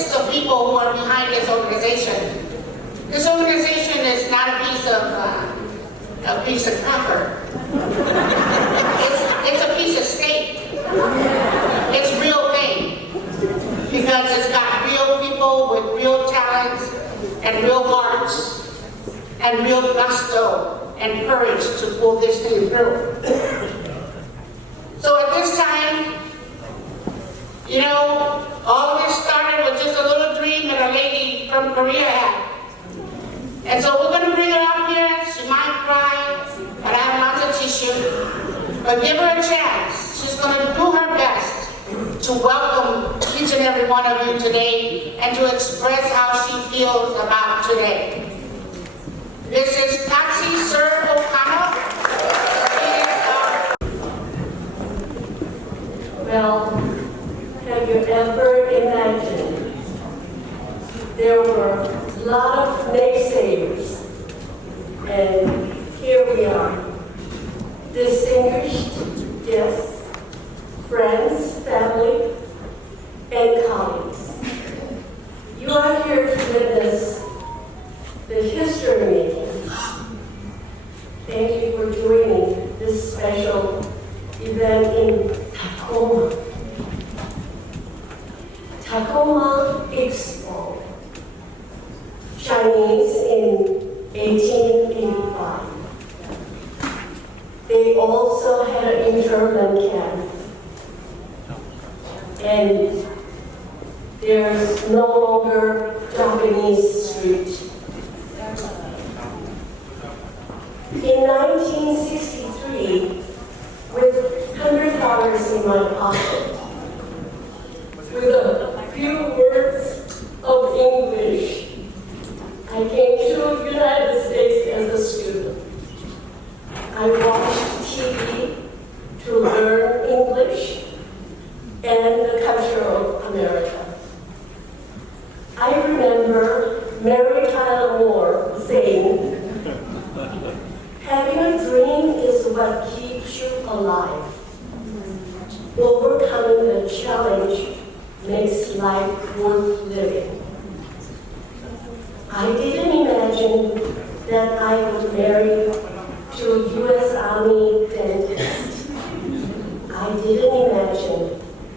list of people who are behind this organization. This organization is not a piece of cracker. It's a piece of steak. It's real thing because it's got real people with real talents and real hearts and real gusto and courage to pull this thing through. So at this time, you know, all this started with just a little dream that a lady from Korea had. And so we're going to bring her up here. She might cry, but I have lots of tissue. But give her a chance. She's going to do her best to welcome each and every one of you today and to express how she feels about today. This is Taxi Sir O'Connell. Well, have you ever imagined there were a lot of naysayers, and here we are, distinguished guests, friends, family, and colleagues. You are here to witness the history making. Thank you for joining this special event in Tacoma. Tacoma Expo, Chinese in 1885. They also had an internment camp. And there's no longer Japanese street. In 1963, with $100 in my pocket, with a few words of English, I came to the United States as a student. I watched TV to learn English and the culture of America. I remember Mary Tyler Moore saying, "Having a dream is what keeps you alive. Overcoming the challenge makes life worth living." I didn't imagine that I would marry to a U.S. Army dentist. I didn't imagine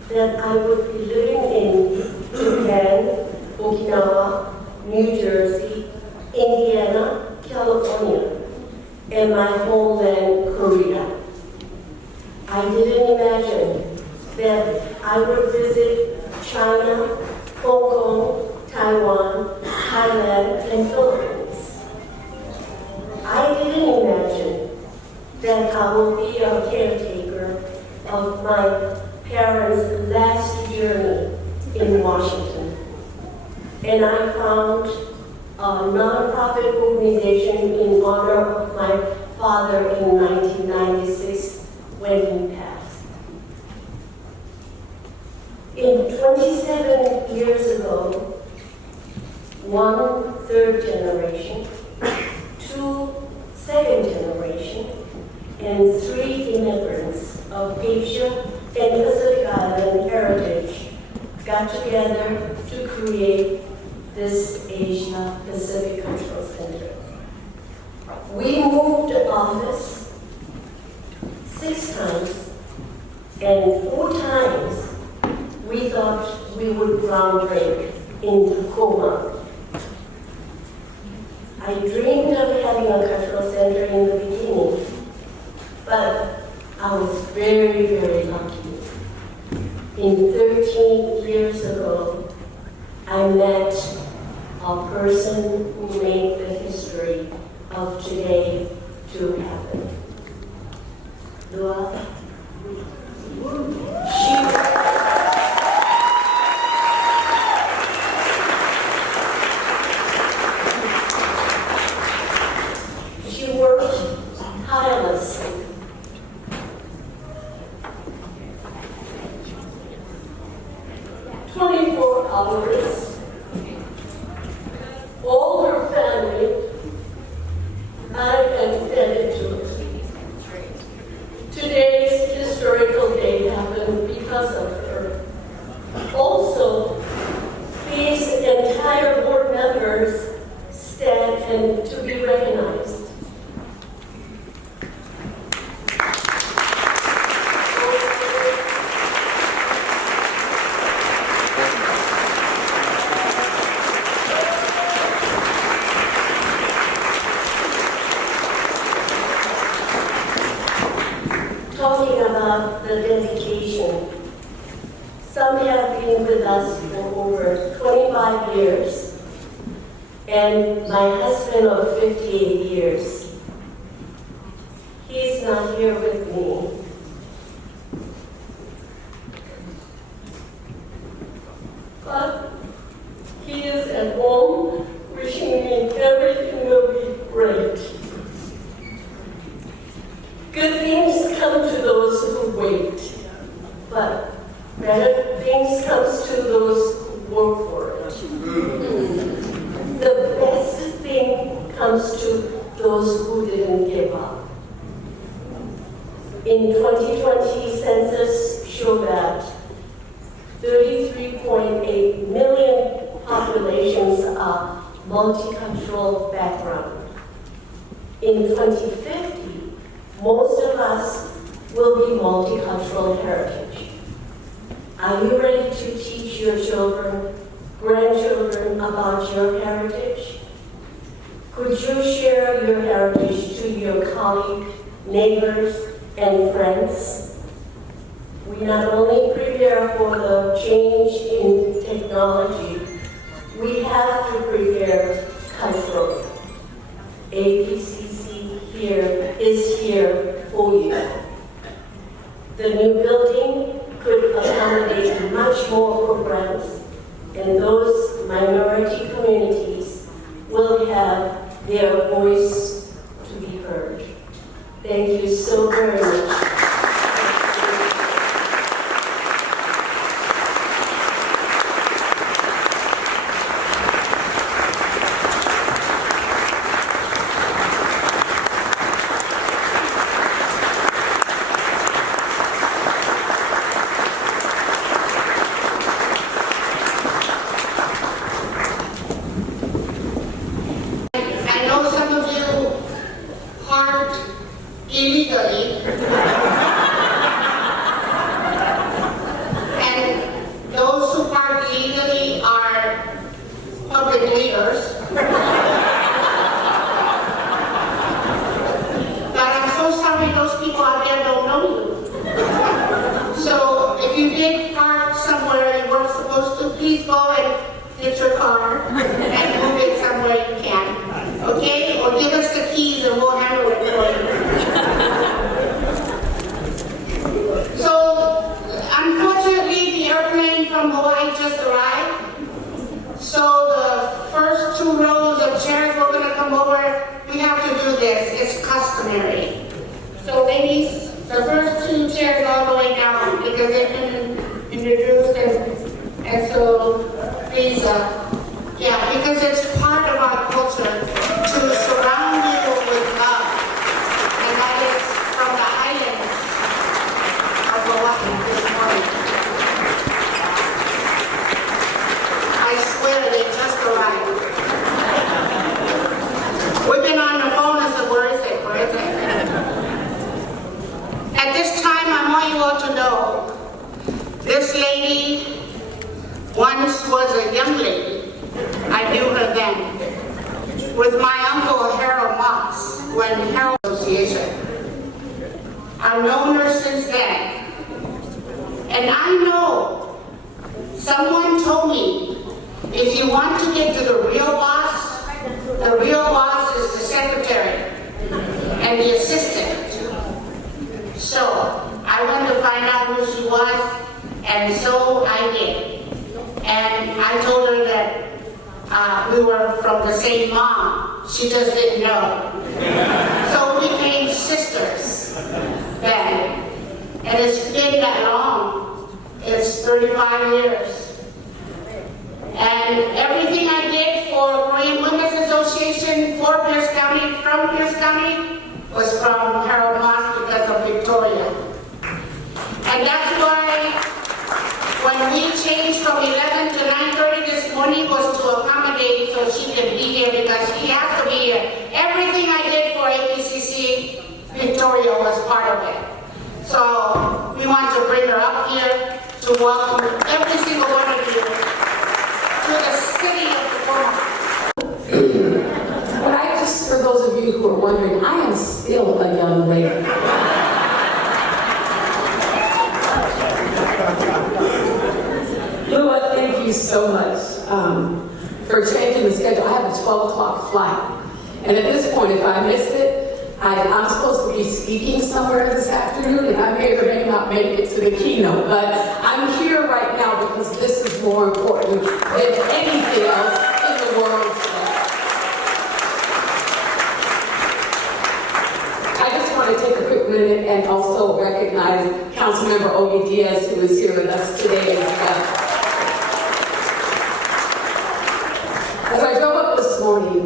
that I would be living in Japan, Okinawa, New Jersey, Indiana, California, and my homeland, Korea. I didn't imagine that I would visit China, Hong Kong, Taiwan, Thailand, and Philippines. I didn't imagine that I would be a caretaker of my parents' last journey in Washington. And I found a nonprofit organization in honor of my father in 1996 when he passed. In 27 years ago, one third generation, two second generation, and three immigrants of Asia and Pacific Island heritage got together to create this Asia Pacific Cultural Center. We moved office 6 times, and 4 times we thought we would ground break in Tacoma. I dreamed of having a cultural center in the beginning, but I was very, very lucky. In 13 years ago, I met a person who made the history of today to happen. Lua. She worked tirelessly. Hours, all her family, I am indebted to her. Today's historical day happened because of her. Also, please members stand and to be recognized. Talking about the dedication, some have been with us for over 25 years, and my husband of 58 years. He's not here with me. But he is at home wishing me everything will be great. Good things come to those who wait, but better things comes to those who work for it. The best thing comes to those who didn't give up. In 2020, census showed that 33.8 million populations are multicultural background. In 2050, most of us will be multicultural heritage. Are you ready to teach your children, grandchildren about your heritage? Could you share your heritage to your colleagues, neighbors, and friends? We not only prepare for the change in technology, we have to prepare culturally. APCC is here for you. The new building could accommodate much more programs, and those minority communities will have their voice to be heard. Thank you so very much. I know some of you parked illegally, and those who park illegally are public leaders. But I'm so sorry those people out there don't know you. So if you did park somewhere you weren't supposed to, please go and get your car and move it somewhere you can. Okay? Or give us the keys and we'll handle it for you. So, unfortunately, the airplane from Hawaii just arrived. So the first 2 rows of chairs we're going to come over, we have to do this. It's customary. So ladies, the first 2 chairs all the way down because they've been introduced and so please, yeah, because it's part of our culture to surround you with love, and that is from the islands of Hawaii this morning. I swear they just arrived. We've been on the phone and said, where is it, where is it? At this time, I want you all to know, this lady once was a young lady. I knew her then, with my uncle Harold Moss, when Harold Association. I've known her since then. And I know, someone told me, if you want to get to the real boss is the secretary and the assistant. So, I wanted to find out who she was, and so I did. And I told her that we were from the same mom. She just didn't know. So we became sisters then. And it's been that long. It's 35 years. And everything I did for Korean Women's Association for Pierce County, from Pierce County, was from Harold Moss because of Victoria. And that's why when we changed from 11 to 9:30 this morning was to accommodate so so she can be here because she has to be here. Everything I did for APCC, Victoria was part of it. So we want to bring her up here to welcome every single one of you to the city of Tacoma. But for those of you who are wondering, I am still a young lady. Lua, thank you so much for changing the schedule. I have a 12 o'clock flight. And at this point, if I missed it, I'm supposed to be speaking somewhere this afternoon, and I may or may not make it to the keynote. But I'm here right now because this is more important than anything else in the world today. I just want to take a quick minute and also recognize Councilmember Obi Diaz, who is here with us today as well. As I drove up this morning,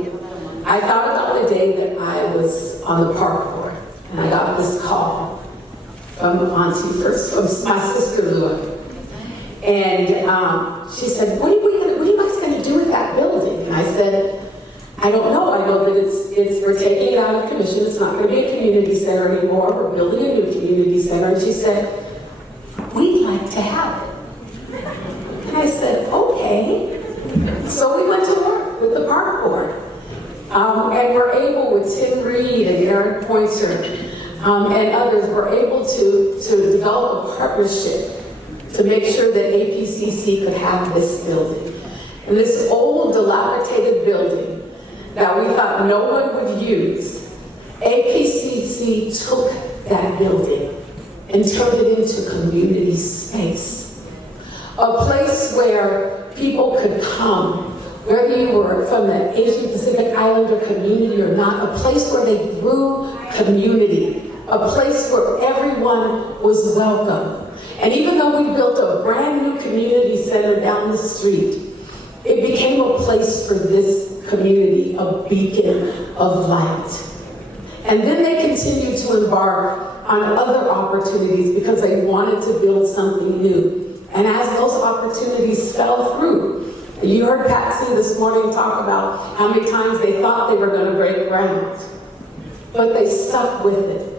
I thought about the day that I was on the park board, and I got this call from my sister Lua. And she said, what are you guys going to do with that building? And I said, I don't know. I know that we're taking it out of commission. It's not going to be a community center anymore. We're building a new community center. And she said, we'd like to have it. And I said, okay. So we went to work with the park board. And we're able, with Tim Reed and Aaron Pointer and others, we're able to develop a partnership to make sure that APCC could have this building. And this old, dilapidated building that we thought no one would use, APCC took that building and turned it into community space. A place where people could come, whether you were from the Asian Pacific Islander community or not, a place where they grew community, a place where everyone was welcome. And even though we built a brand new community center down the street, it became a place for this community, a beacon of light. And then they continued to embark on other opportunities because they wanted to build something new. And as those opportunities fell through, you heard Patsy this morning talk about how many times they thought they were going to break ground. But they stuck with it.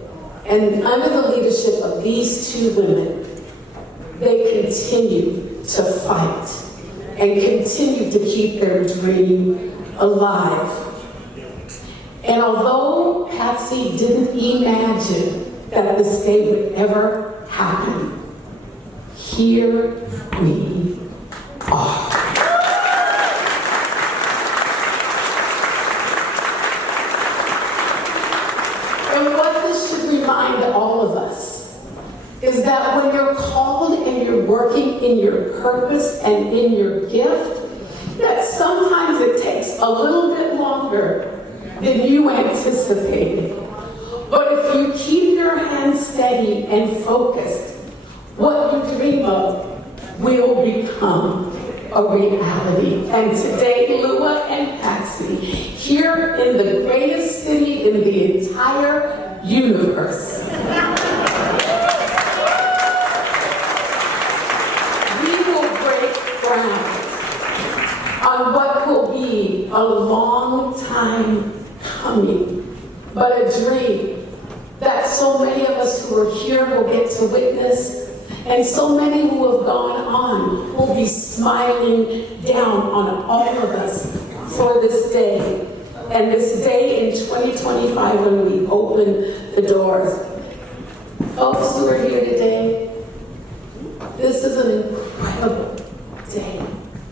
And under the leadership of these two women, they continue to fight and continue to keep their dream alive. And although Patsy didn't imagine that this day would ever happen, here we are. And what this should remind all of us is that when you're called and you're working in your purpose and in your gift, that sometimes it takes a little bit longer than you anticipated. But if you keep your hands steady and focused, what you dream of will become a reality. And today, Lua and Patsy, here in the greatest city in the entire universe, we will break ground on what will be a long time coming, but a dream that so many of us who are here will get to witness, and so many who have gone on will be smiling down on all of us for this day. And this day in 2025 when we open the doors. Folks who are here today, this is an incredible day,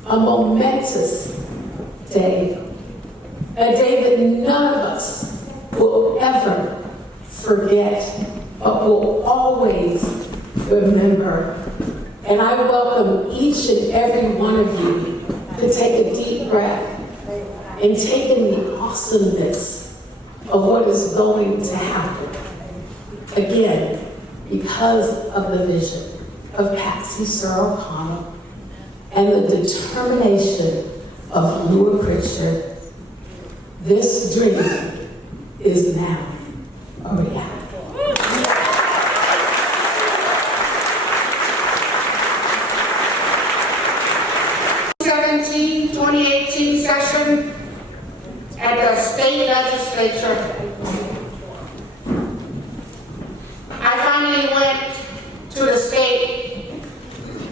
a momentous day, a day that none of us will ever forget, but will always remember. And I welcome each and every one of you to take a deep breath and take in the awesomeness of what is going to happen. Again, because of the vision of Patsy O'Connell and the determination of Lua Pritchard, this dream is now a reality. 2018 session at the state legislature. I finally went to the state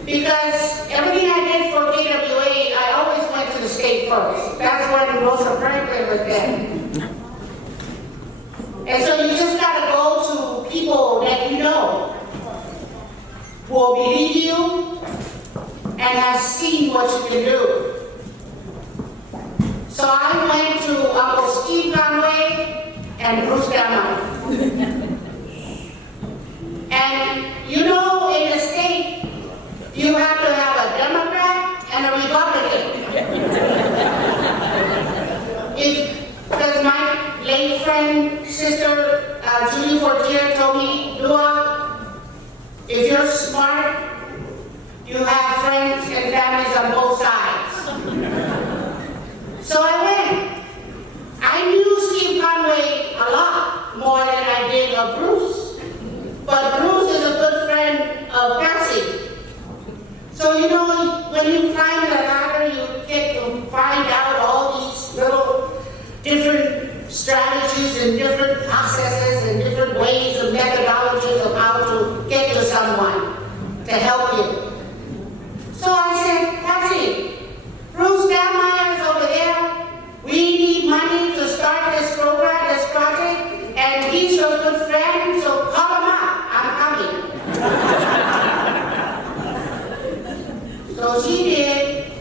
because everything I did for KWA, I always went to the state first. That's when Rosa Franklin was there. And so you just gotta go to people that you know who will believe you and have seen what you can do. So I went to Uncle Steve Conway and Bruce Damon. And you know, in the state, you have to have a Democrat and a Republican. Because my late friend, sister, Julie Fortier told me, Lua, if you're smart, you have friends and families on both sides. So I went. I knew Steve Conway a lot more than I did of Bruce. But Bruce is a good friend of Patsy. So you know, when you climb the ladder, you get to find out all these little different strategies and different processes and different ways and methodologies of how to get to someone to help you. So I said, Patsy, Bruce Dammeyer is over there. We need money to start this program, this project, and he's your good friend, so call him up. I'm coming. So she did,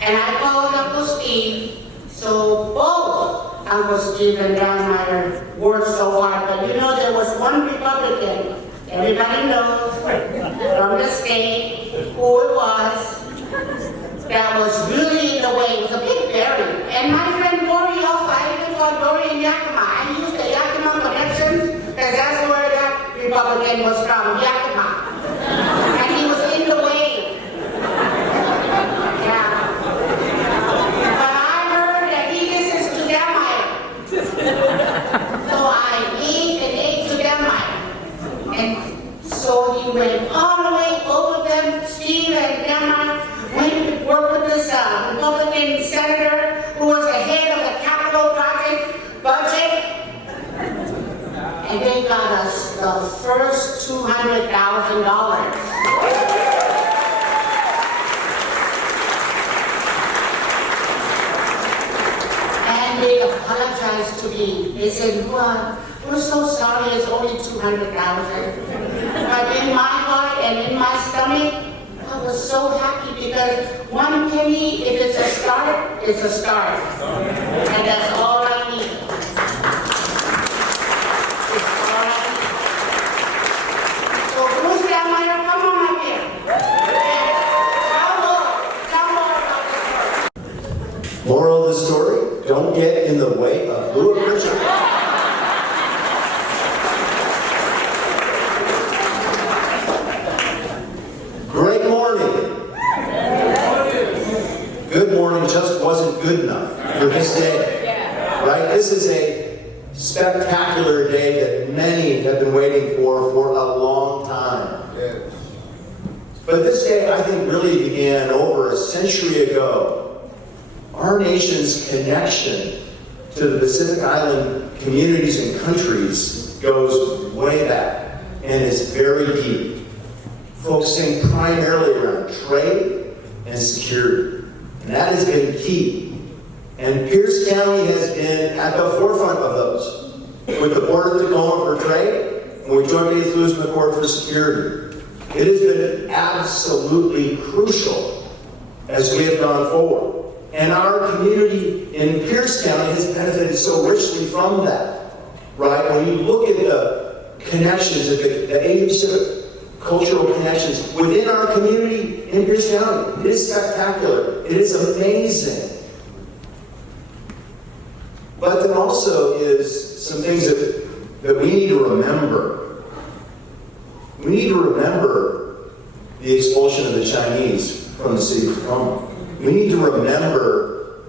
and I called Uncle Steve. So both Uncle Steve and Dammeyer worked so hard, but you know there was one Republican, everybody knows, from the state, who it was, that was really in the way. It was a big berry. And my friend Dory also, I even called Dory in Yakima. I used the Yakima connections because that's where that Republican was from, Yakima. And he was in the way. Yeah. But I heard that he listens to Dammeyer. So I ate to Dammeyer. And so he went all the way, both of them, Steve and Dammeyer, went to work with this Republican senator who was the head of the Capital Project budget. And they got us the first $200,000. And they apologized to me. They said, well, we're so sorry, it's only $200,000. But in my heart and in my stomach, I was so happy because one penny, if it's a start, it's a start. And that's all I need. It's all I need. So Bruce Dammeyer, come on up here. Tell more about this story. Moral of the story, don't get in the way of Lua Pritchard. Great morning. Good morning just wasn't good enough for this day. Right? This is a spectacular day that many have been waiting for a long time. But this day, I think, really began over a century ago. Our nation's connection to the Pacific Island communities and countries goes way back and is very deep, focusing primarily around trade and security. And that has been key. And Pierce County has been at the forefront of those. With the Port of Tacoma for trade, and with Joint Base Lewis McChord for security. It has been absolutely crucial as we have gone forward. And our community in Pierce County has benefited so richly from that. Right? When you look at the connections, at the Asia-Pacific cultural connections within our community in Pierce County, it is spectacular. It is amazing. But there also is some things that we need to remember. We need to remember the expulsion of the Chinese from the city of Tacoma. We need to remember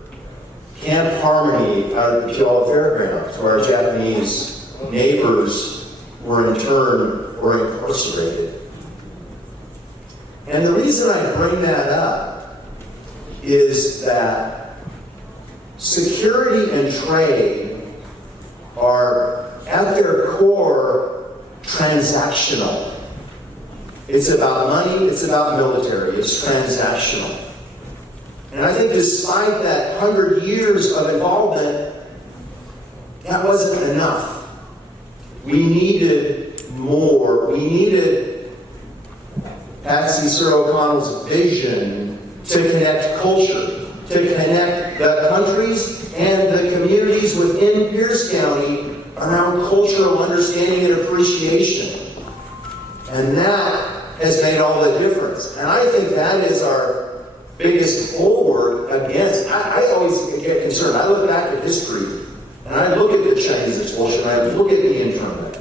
Camp Harmony out of the Puyallup Fairgrounds, where our Japanese neighbors were interned or incarcerated. And the reason I bring that up is that security and trade are, at their core, transactional. It's about money, it's about military, it's transactional. And I think despite that 100 years of involvement, that wasn't enough. We needed more. We needed Patsy Sir O'Connell's vision to connect culture, to connect the countries and the communities within Pierce County around cultural understanding and appreciation. And that has made all the difference. And I think that is our biggest bulwark against. I always get concerned. I look back at history, and I look at the Chinese expulsion, and I look at the internment,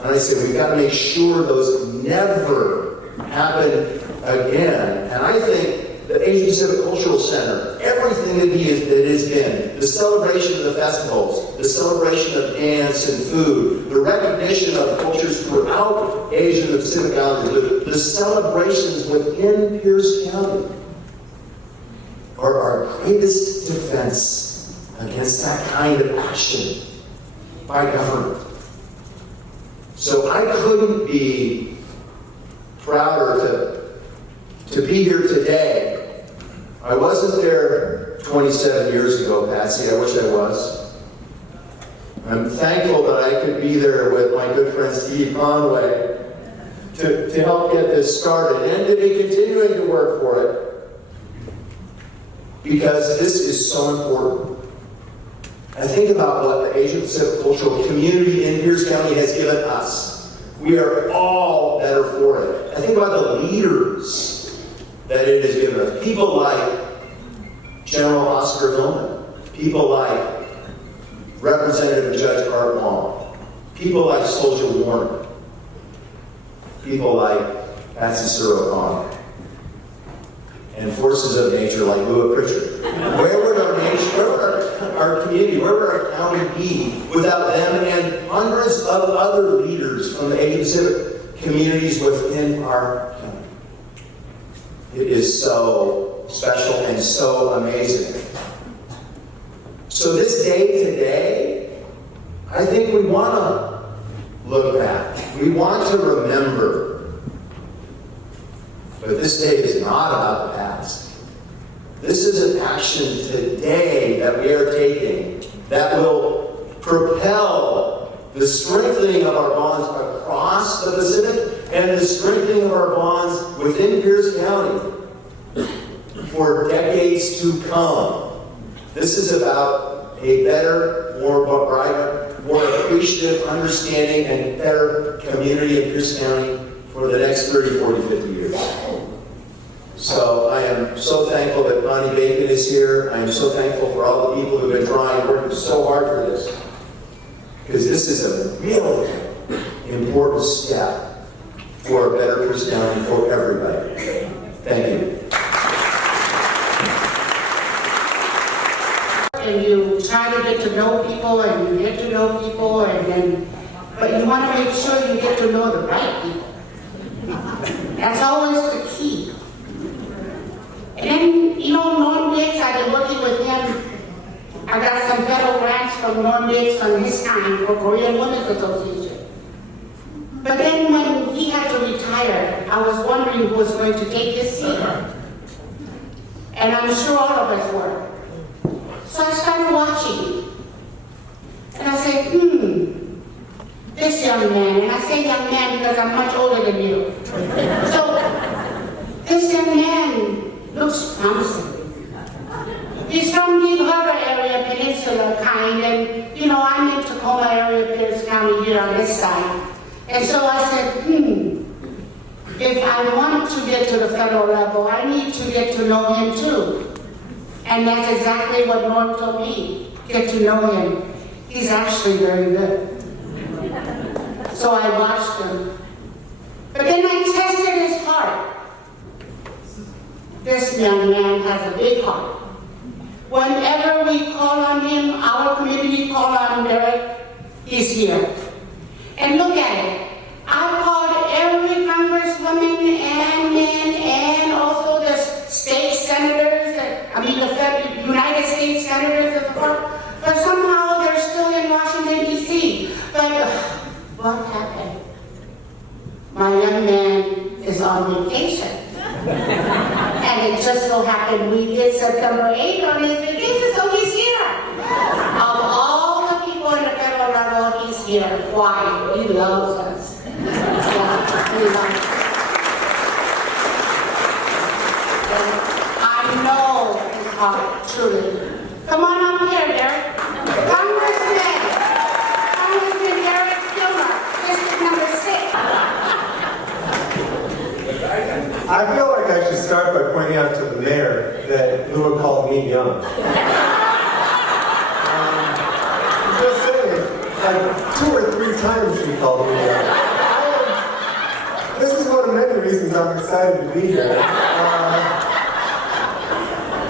and I say, we've got to make sure those never happen again. And I think the Asian Pacific Cultural Center, everything that it has been, the celebration of the festivals, the celebration of dance and food, the recognition of cultures throughout Asia and the Pacific Islands, the celebrations within Pierce County are our greatest defense against that kind of action by government. So I couldn't be prouder to be here today. I wasn't there 27 years ago, Patsy. I wish I was. I'm thankful that I could be there with my good friend Steve Conway to help get this started and to be continuing to work for it, because this is so important. I think about what the Asian Pacific cultural community in Pierce County has given us. We are all better for it. I think about the leaders that it has given us. People like General Oscar Hillman. People like Representative Judge Art Long. People like Soldier Warner. People like Patsy Sir O'Connell. And forces of nature like Louis Pritchard. Where would our nation, where would our community, where would our county be without them and hundreds of other leaders from the Asian Pacific communities within our county? It is so special and so amazing. So this day today, I think we want to look back. We want to remember. But this day is not about the past. This is an action today that we are taking that will propel the strengthening of our bonds across the Pacific and the strengthening of our bonds within Pierce County for decades to come. This is about a better, more brighter, more appreciative understanding and better community in Pierce County for the next 30, 40, 50 years. So I am so thankful that Bonnie Bacon is here. I am so thankful for all the people who have been trying, working so hard for this. Because this is a really important step for a better Pierce County for everybody. Thank you. And you try to get to know people, and you get to know people, but you want to make sure you get to know the right people. That's always the key. And then, Norm Diggs, I've been working with him. I got some federal grants from Norm Diggs from his time for Korean Women's Association. But then when he had to retire, I was wondering who was going to take his seat. And I'm sure all of us were. So I started watching. And I said, this young man, and I say young man because I'm much older than you. So this young man looks promising. He's from Deep Harbor area, Peninsula kind, and I'm in Tacoma area, Pierce County here on this side. And so I said, if I want to get to the federal level, I need to get to know him too. And that's exactly what Norm told me. Get to know him. He's actually very good. So I watched him. But then I tested his heart. This young man has a big heart. Whenever we call on him, our community call on Derek, he's here. And look at it. I called every congresswoman and men and also the state senators, the United States senators of the happened. We did September 8th on his vacation, so he's here. Of all the people in the federal level, he's here. Why? He loves us. Yeah, he loves us. And I know his heart, truly. Come on up here, Derek. Congressman Derek Kilmer, District number 6. I feel like I should start by pointing out to the mayor that Lua called me young. Just saying, like 2 or 3 times she called me young. This is one of many reasons I'm excited to be here.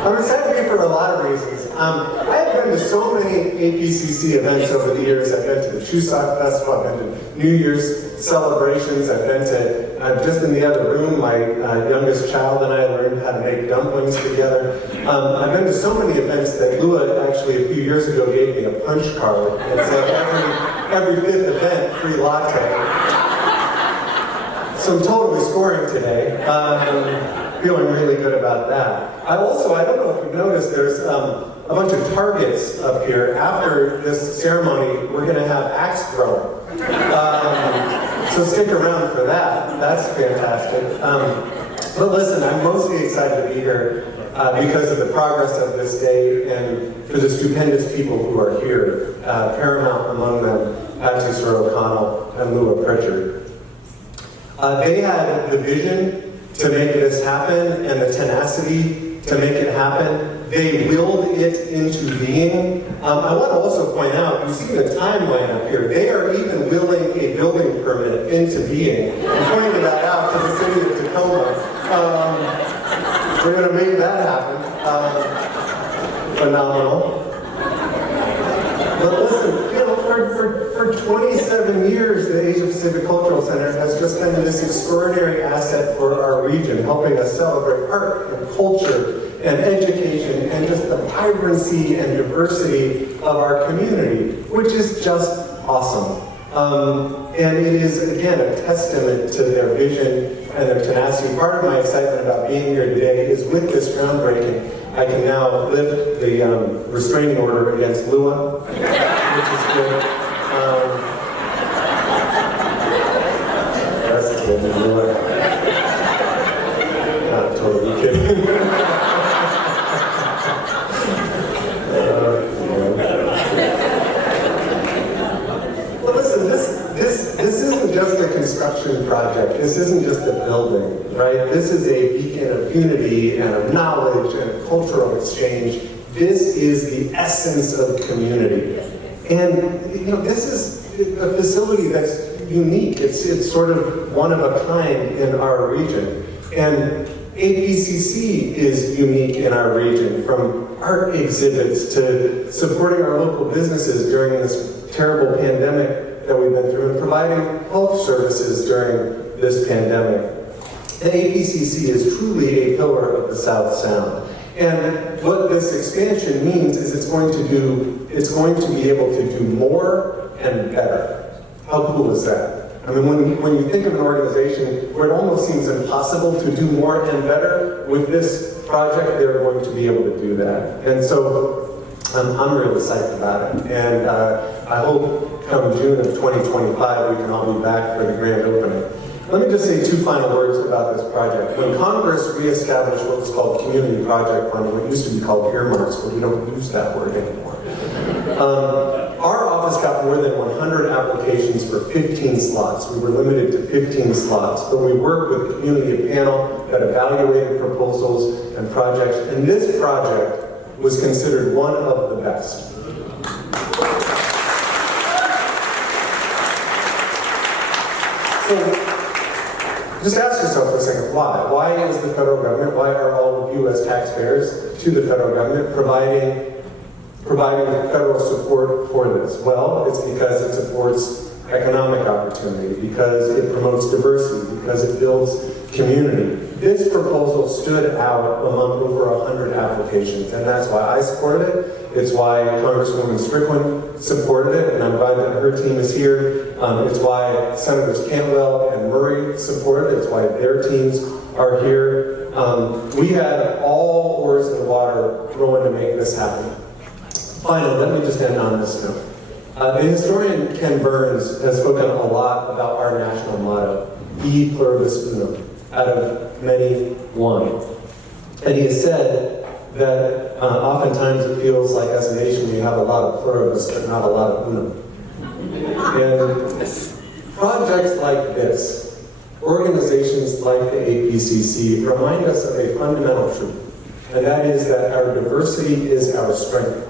I'm excited to be for a lot of reasons. I have been to so many APCC events over the years. I've been to the Chuseok Festival, I've been to New Year's celebrations, I've been to, just in the other room, my youngest child and I learned how to make dumplings together. I've been to so many events that Lua actually a few years ago gave me a punch card and said every 5th event, free latte. So I'm totally scoring today. Feeling really good about that. I don't know if you've noticed, there's a bunch of targets up here. After this ceremony, we're going to have axe throwing. So stick around for that. That's fantastic. But listen, I'm mostly excited to be here because of the progress of this day and for the stupendous people who are here. Paramount among them, Patsy Sir O'Connell and Lua Pritchard. They had the vision to make this happen and the tenacity to make it happen. They willed it into being. I want to also point out, you see the timeline up here. They are even willing a building permit into being. I'm pointing that out to the city of Tacoma. We're going to make that happen. Phenomenal. But listen, for 27 years, the Asia Pacific Cultural Center has just been this extraordinary asset for our region, helping us celebrate art and culture and education and just the vibrancy and diversity of our community, which is just awesome. And it is, again, a testament to their vision and their tenacity. Part of my excitement about being here today is with this groundbreaking, I can now lift the restraining order against Lua, which is good. That's good, Lua. Not totally kidding. Well, listen, this isn't just a construction project. This isn't just a building, right? This is a beacon of unity and of knowledge and of cultural exchange. This is the essence of community. And, this is a facility that's unique. It's sort of one of a kind in our region. And APCC is unique in our region, from art exhibits to supporting our local businesses during this terrible pandemic that we've been through and providing health services during this pandemic. The APCC is truly a pillar of the South Sound. And what this expansion means is it's going to be able to do more and better. How cool is that? I mean, when you think of an organization where it almost seems impossible to do more and better, with this project, they're going to be able to do that. And so I'm really psyched about it. And I hope come June of 2025, we can all be back for the grand opening. Let me just say 2 final words about this project. When Congress reestablished what was called Community Project Fund, what used to be called earmarks, but we don't use that word anymore. Our office got more than 100 applications for 15 slots. We were limited to 15 slots, but we worked with the community panel that evaluated proposals and projects, and this project was considered one of the best. So, just ask yourself for a second, why? Why is the federal government, why are all of you as taxpayers to the federal government providing federal support for this? Well, it's because it supports economic opportunity, because it promotes diversity, because it builds community. This proposal stood out among over 100 applications, and that's why I supported it. It's why Congresswoman Strickland supported it, and I'm glad that her team is here. It's why Senators Cantwell and Murray supported it. It's why their teams are here. We had all oars in the water rowing to make this happen. Finally, let me just end on this note. The historian Ken Burns has spoken a lot about our national motto, E pluribus unum, out of many one. And he has said that oftentimes it feels like as a nation we have a lot of pluribus but not a lot of unum. And projects like this, organizations like the APCC, remind us of a fundamental truth, and that is that our diversity is our strength,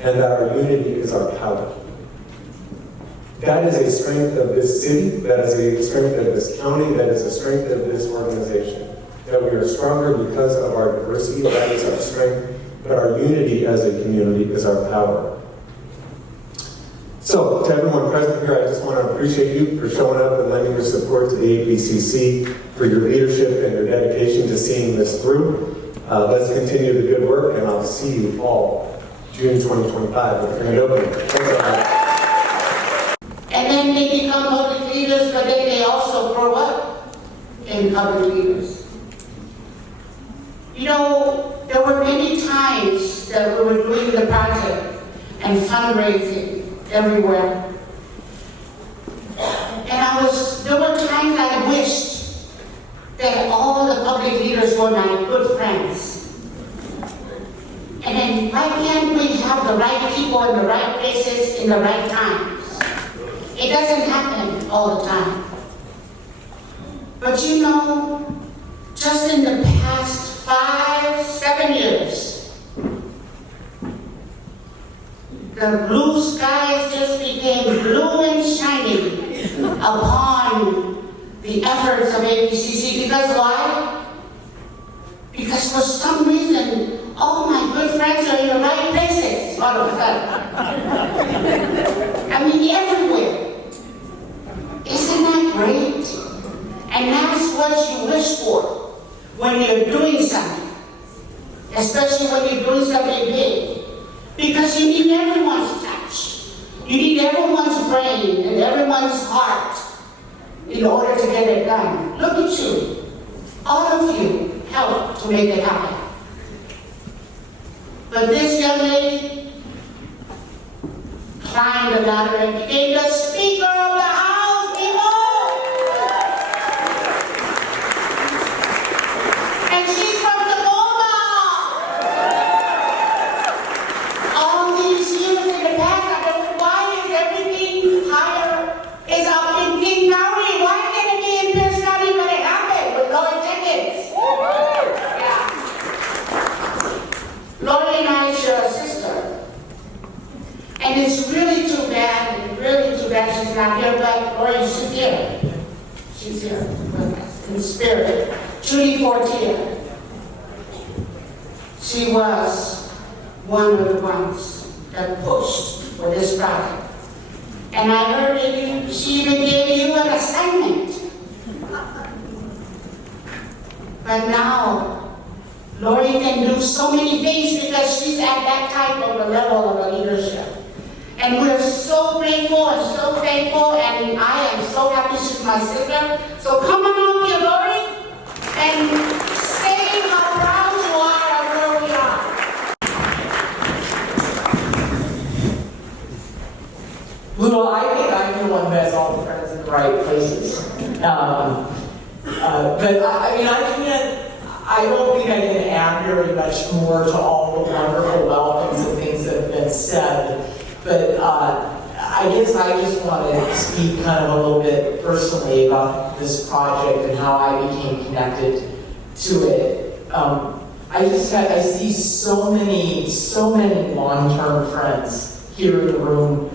and that our unity is our power. That is a strength of this city, that is a strength of this county, that is a strength of this organization. That we are stronger because of our diversity, that is our strength, but our unity as a community is our power. So, to everyone present here, I just want to appreciate you for showing up and lending your support to the APCC, for your leadership and your dedication to seeing this through. Let's continue the good work, and I'll see you all June 2025 with Grand Opening. Thanks, everybody. And then they become public leaders, but then they also grow up in public leaders. You know, there were many times that we were doing the project and fundraising everywhere. And there were times I wished that all the public leaders were my good friends. And then why can't we have the right people in the right places in the right times? It doesn't happen all the time. But you know, just in the past 5-7 years, the blue skies just became blue and shiny upon the efforts of APCC. Because why? Because for some reason, all my good friends are in the right places all of a sudden. I mean, everywhere. Isn't that great? And that's what you wish for when you're doing something, especially when you're doing something big. Because you need everyone's touch. You need everyone's brain and everyone's heart in order to get it done. Look at you. All of you help to make it happen. But this young lady climbed the ladder and became the Speaker of the House, people! And she's from Tacoma! All these years in the past, I don't know why is everything higher is up in King County. Why can't it be in Pierce County? But it happened with Lori Jenkins. Yeah. Lori and I share a sister. And it's really too bad she's not here, but Lori, she's here. She's here with us in spirit. Judy Fortier. She was one of the ones that pushed for this project. And I heard that she even gave you an assignment. But now, Lori can do so many things because she's at that type of a level of a leadership. And we're so grateful and so thankful, and I am so happy she's my sister. So come on up here, Lori, and say how proud you are of where we are. Well, I think I'm the one who has all the friends in the right places. But I don't think I can add very much more to all the wonderful welcomes and things that have been said. But I guess I just want to speak kind of a little bit personally about this project and how I became connected to it. I see so many long-term friends here in the room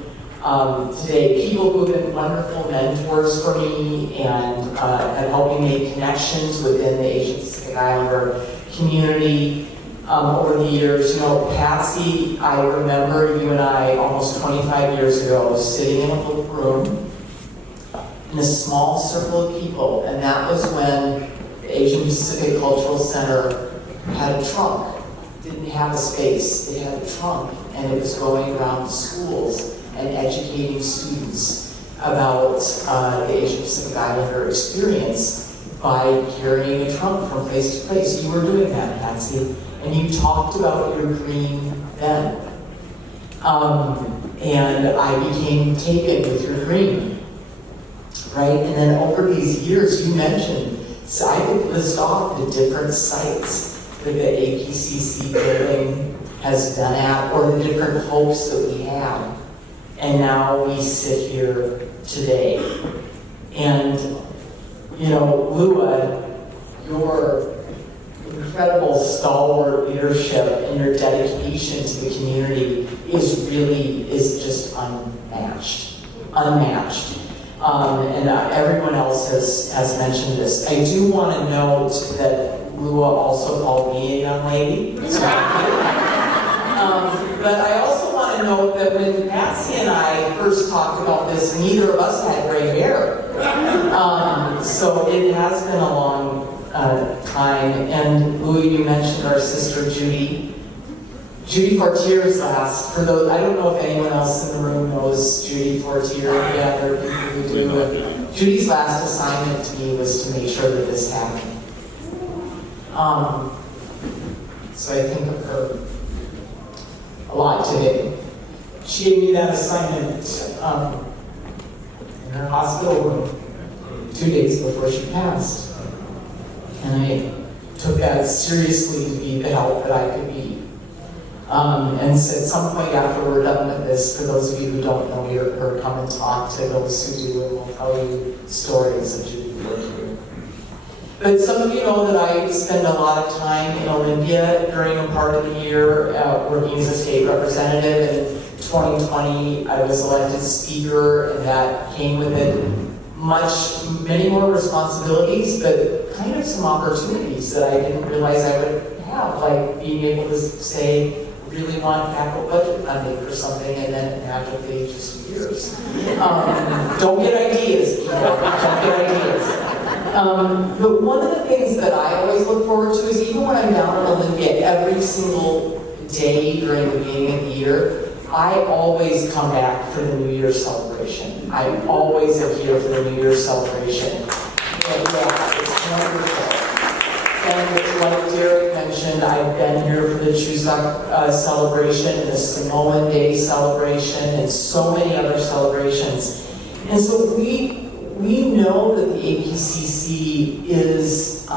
today, people who have been wonderful mentors for me and have helped me make connections within the Asian Pacific Islander community over the years. You know, Patsy, I remember you and I almost 25 years ago sitting in a little room in a small circle of people, and that was when the Asian Pacific Cultural Center had a trunk. Didn't have a space, they had a trunk, and it was going around to schools and educating students about the Asian Pacific Islander experience by carrying a trunk from place to place. You were doing that, Patsy, and you talked about your green then. And I became taken with your green, right? And then over these years, you mentioned, so I could list off the different sites that the APCC building has been at, or the different hopes that we have. And now we sit here today. And, you know, Lua, your incredible stalwart leadership and your dedication to the community is just unmatched. And everyone else has mentioned this. I do want to note that Lua also called me a young lady. But I also want to note that when Patsy and I first talked about this, neither of us had gray hair. So it has been a long time. And Louis, you mentioned our sister Judy. Judy Fortier's last, for those, I don't know if anyone else in the room knows Judy Fortier. Yeah, there are people who do. But Judy's last assignment to me was to make sure that this happened. So I think of her a lot today. She gave me that assignment in her hospital room 2 days before she passed. And I took that seriously to be the help that I could be. And so at some point after we're done with this, for those of you who don't know her, come and talk to those who do, and we'll tell you stories of Judy Fortier. But some of you know that I spend a lot of time in Olympia during a part of the year working as a state representative. In 2020, I was elected speaker, and that came with it many more responsibilities, but kind of some opportunities that I didn't realize I would have, like being able to say, really want capital budget funding for something, and then magically just years. Don't get ideas, people. Don't get ideas. But one of the things that I always look forward to is even when I'm down in Olympia every single day during the beginning of the year, I always come back for the New Year's celebration. I always am here for the New Year's celebration. And yeah, it's wonderful. And like Derek mentioned, I've been here for the Chuseok celebration, the Samoan Day celebration, and so many other celebrations. And so we know that the APCC is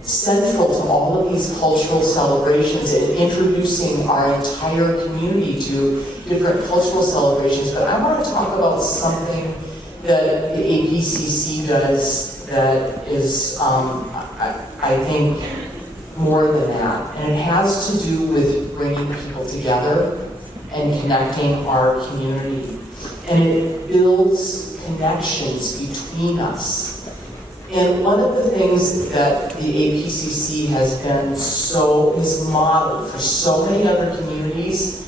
central to all of these cultural celebrations and introducing our entire community to different cultural celebrations. But I want to talk about something that the APCC does that is, I think, more than that. And it has to do with bringing people together and connecting our community. And it builds connections between us. And one of the things that the APCC has is modeled for so many other communities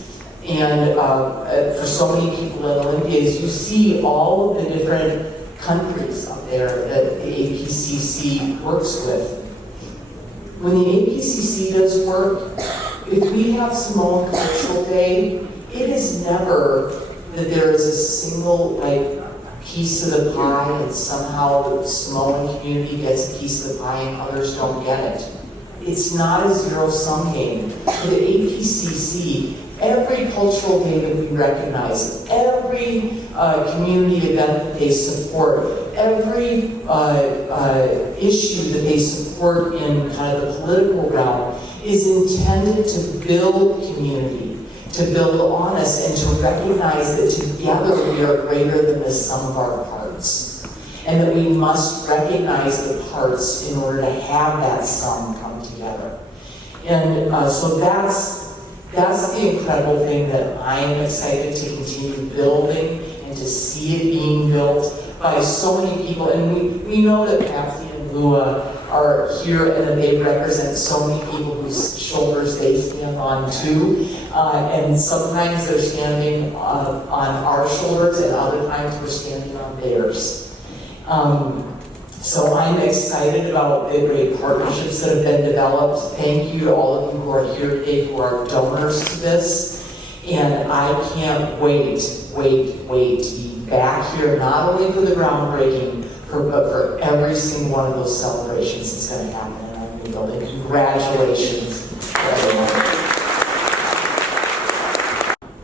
and for so many people in Olympia is you see all of the different countries up there that the APCC works with. When the APCC does work, if we have Samoan Cultural Day, it is never that there is a single piece of the pie and somehow the Samoan community gets a piece of the pie and others don't get it. It's not a zero-sum game. For the APCC, every cultural day that we recognize, every community event that they support, every issue that they support in kind of the political realm is intended to build community, to build on us, and to recognize that together we are greater than the sum of our parts. And that we must recognize the parts in order to have that sum come together. And so that's the incredible thing that I am excited to continue building and to see it being built by so many people. And we know that Patsy and Lua are here and that they represent so many people whose shoulders they stand on too. And sometimes they're standing on our shoulders and other times we're standing on theirs. So I'm excited about the great partnerships that have been developed. Thank you to all of you who are here today who are donors to this. And I can't wait to be back here, not only for the groundbreaking, but for every single one of those celebrations that's going to happen in our new building. Congratulations to everyone.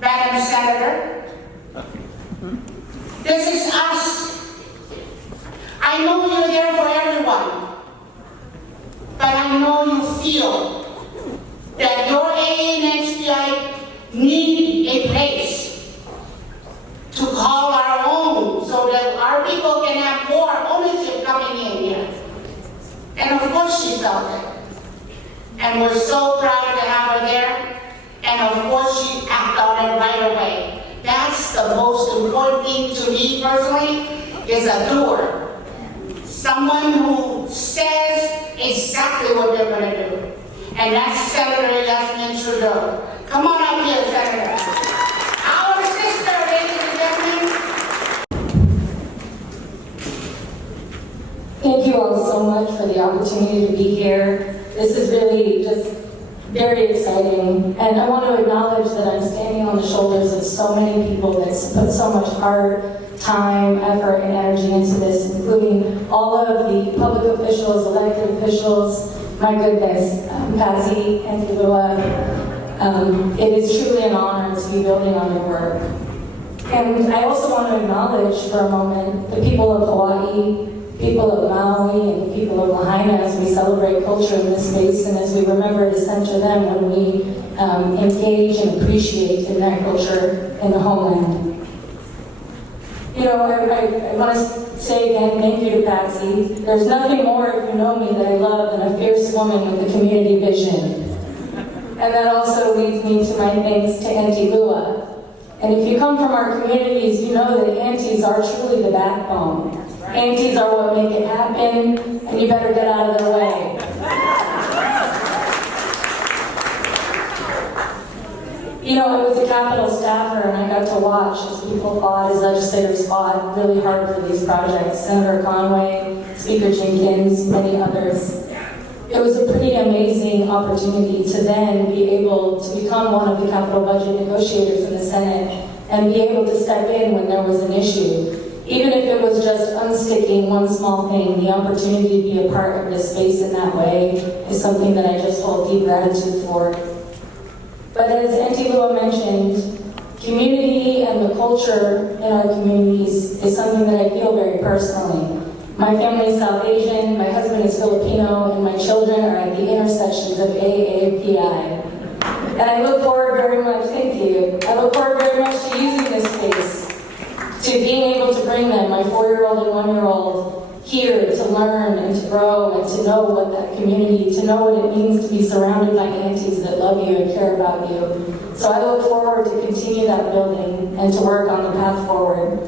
Madam Senator, this is us. I know you're there for everyone, but I know you feel that your ANHBI need a place to call our own so that our people can have more ownership coming in here. And of course she felt it. And we're so proud to have her there. And of course she acted on it right away. That's the most important thing to me personally, is a doer. Someone who says exactly what they're going to do. And that's Senator Yasmin Trudeau. Come on up here, Senator. Our sister, ladies and gentlemen. Thank you all so much for the opportunity to be here. This is really just very exciting, and I want to acknowledge that I'm standing on the shoulders of so many people that put so much heart, time, effort, and energy into this, including all of the public officials, elected officials. My goodness, Patsy and Lua, it is truly an honor to be building on your work. And I also want to acknowledge for a moment the people of Hawaii, people of Maui, and people of Lahaina as we celebrate culture in this space and as we remember to center them when we engage and appreciate in their culture in the homeland. You know, I want to say again, thank you to Patsy. There's nothing more, if you know me, that I love than a fierce woman with a community vision. And that also leads me to my thanks to Auntie Lua. And if you come from our communities, you know that aunties are truly the backbone. Aunties are what make it happen, and you better get out of their way. You know, I was a Capitol staffer, and I got to watch as people fought, as legislators fought really hard for these projects. Senator Conway, Speaker Jenkins, many others. It was a pretty amazing opportunity to then be able to become one of the capital budget negotiators in the Senate and be able to step in when there was an issue. Even if it was just unsticking one small thing, the opportunity to be a part of this space in that way is something that I just hold deep gratitude for. But as Auntie Lua mentioned, community and the culture in our communities is something that I feel very personally. My family is South Asian, my husband is Filipino, and my children are at the intersections of AAPI. And I look forward very much, thank you, I look forward very much to using this space, to being able to bring them, my 4-year-old and 1-year-old, here to learn and to grow and to know what that community, to know what it means to be surrounded by aunties that love you and care about you. So I look forward to continue that building and to work on the path forward.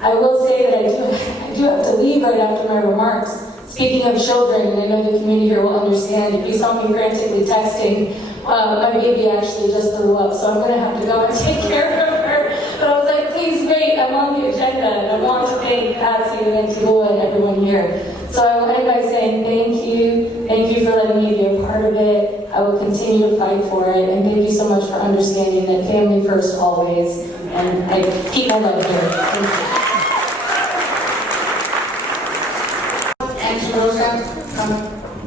I will say that I do have to leave right after my remarks. Speaking of children, and I know the community here will understand, if you saw me frantically texting, my baby actually just threw up, so I'm going to have to go and take care of her. But I was like, please wait, I'm on the agenda, and I want to thank Patsy and Auntie Lua and everyone here. So I will end by saying thank you for letting me be a part of it. I will continue to fight for it, and thank you so much for understanding that family first always, and I keep my love here. Thank you.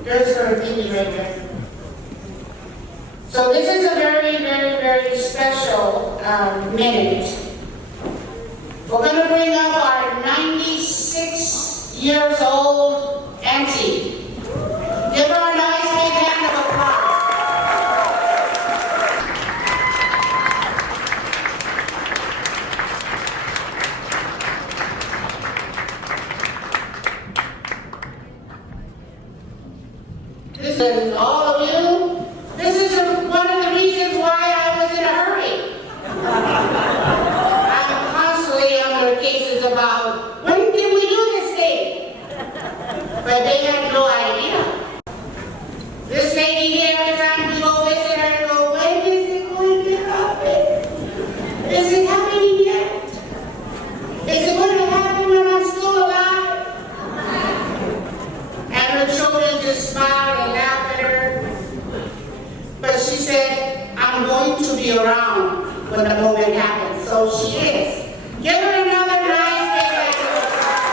There's her TV right there. So this is a very, very, very special minute. We're going to bring up our 96 years old auntie. Give her a nice big hand of applause. Listen, all of you, this is one of the reasons why I was in a hurry. I'm constantly under cases about, when did we do this thing? But they had no idea. This lady here, every time we go visit her, go, when is it going to happen? Is it happening yet? Is it going to happen when I'm still alive? And her children just smiled and laughed at her. But she said, I'm going to be around. when the moment happens. So she is. Give her another nice big round of applause.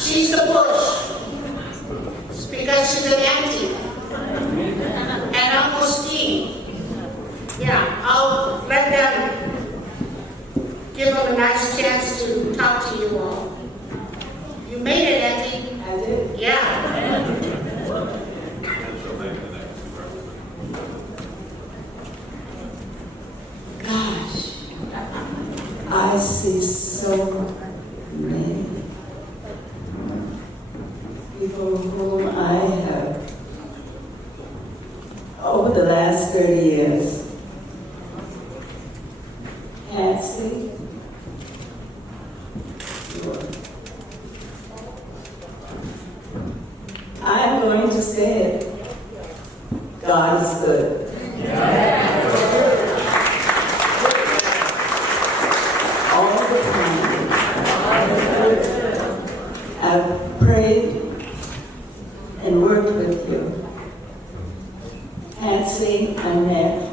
She's the push. It's because she's an auntie. And Uncle Steve. Yeah, I'll let them give them a nice chance to talk to you all. You made it, Auntie. I did. Yeah. Gosh, I see so many people whom I have, over the last 30 years, Nancy, I'm going to say it. God is good. All the time. I've prayed and worked with you. Nancy, I met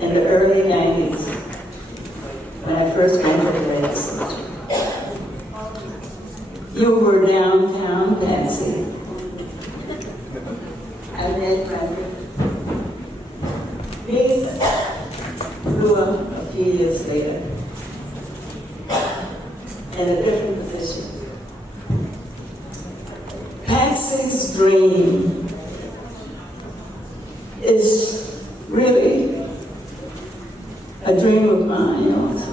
in the early 90s when I first entered the legislature. You were downtown, Nancy. I met my niece grew up a few years later in a different position. Patsy's dream is really a dream of mine also.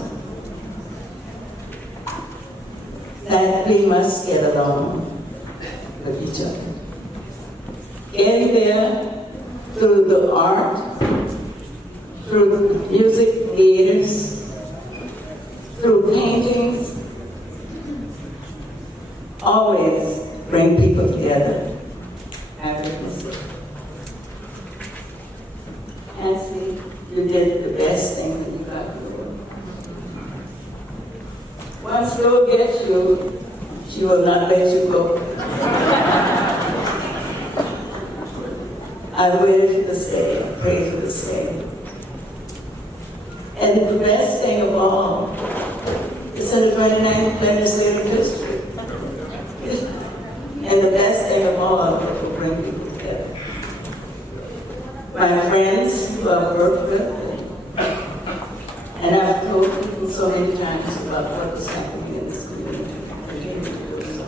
That we must get along with each other. Getting there through the art, through music theaters, through paintings, always bring people together. Advocacy. Nancy, you did the best thing that you got to do. Once Lord gets you, she will not let you go. I wish the same, pray for the same. And the best thing of all is in the 29th legislative district. And the best thing of all is to bring people together. My friends who I've worked with, and I've told people so many times about what is happening in this community. Continue to do so.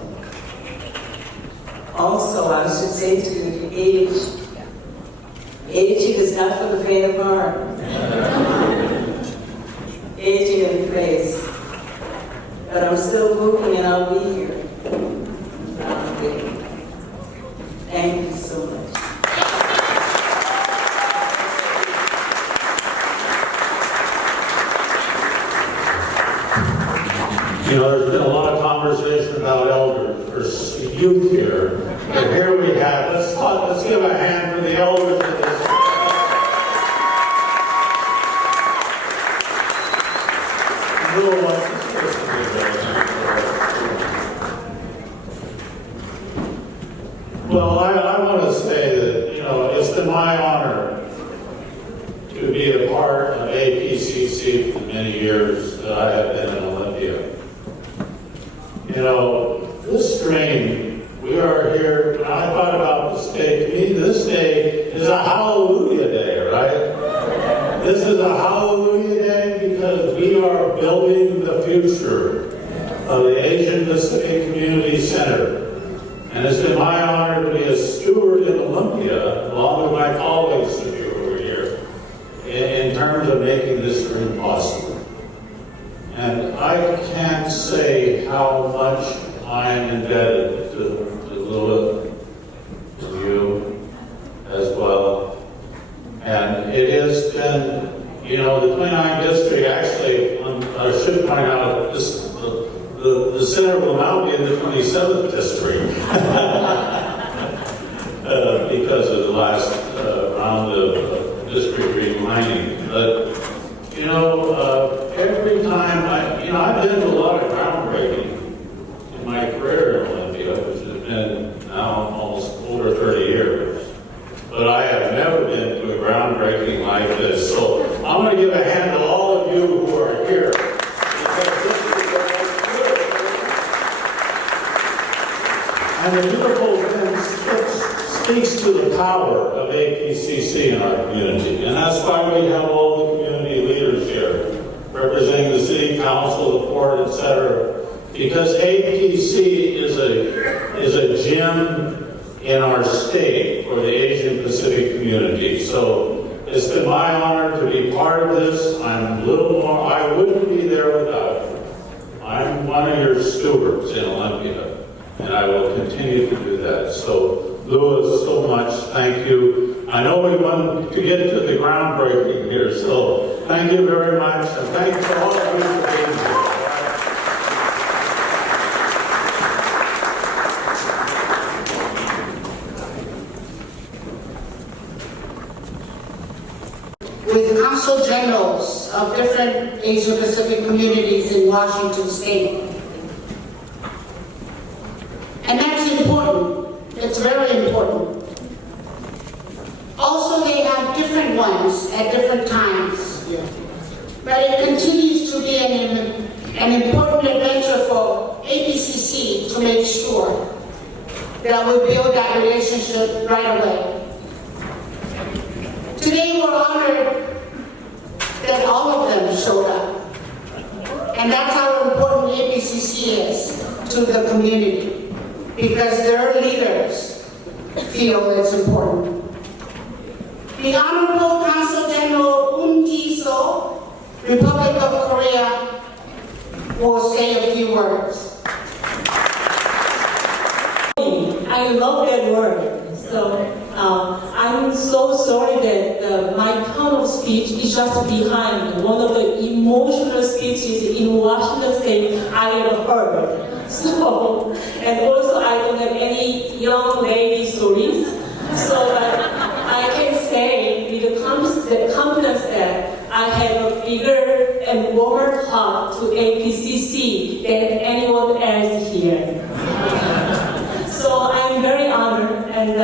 Also, I should say to you, aging is not for the faint of heart. Aging in place. But I'm still moving and I'll be here. Thank you so much. You know, there's been a lot of conversation about elders. There's youth here. And here we have, let's give a hand for the elders of this. Little ones, well, I want to say that, you know, it's been my honor to be a part of APCC for the many years that I have been in Olympia. You know, this stream, we are here, when I thought about this day, to me, this day is a hallelujah day, right? This is a hallelujah day because we are building the future of the Asian Pacific Community Center. And it's been my honor to be a steward in Olympia, along with my colleagues that are over here, in terms of making this dream possible. And I can't say how much I am indebted to Lula, to you as well. And it has been, you know, the 29th district actually, I should point out, the center will now be in the 27th district because of the last round of district realigning. But, you know, every time I've been to a lot of groundbreaking in my career in Olympia. I was And the beautiful thing speaks to the power of APCC in our community. And that's why we have all the community leaders here, representing the city council, the port, etc. Because APC is a gem in our state for the Asian Pacific community. So it's been my honor to be part of this. I'm a little more, I wouldn't be there without you. I'm one of your stewards in Olympia, and I will continue to do that. So, Louis, so much, thank you. I know we want to get to the groundbreaking here, so thank you very much, and thank you all of you for being here. With consul generals of different Asia Pacific communities in Washington State. And that's important. It's very important. Also, they have different ones at different times. But it continues to be an important adventure for APCC to make sure that we build that relationship right away. Today we're honored that all of them showed up. And that's how important APCC is to the community, because their leaders feel it's important. The Honorable Consul General Eun Ji-so, Republic of Korea, will say a few words. I love that word. So I'm so sorry that my turn of speech is just behind one of the emotional speeches in Washington State I ever heard. So, and also I don't have any young lady stories. So I can say with the confidence that I have a bigger and warmer heart to APCC than anyone else here. So I'm very honored and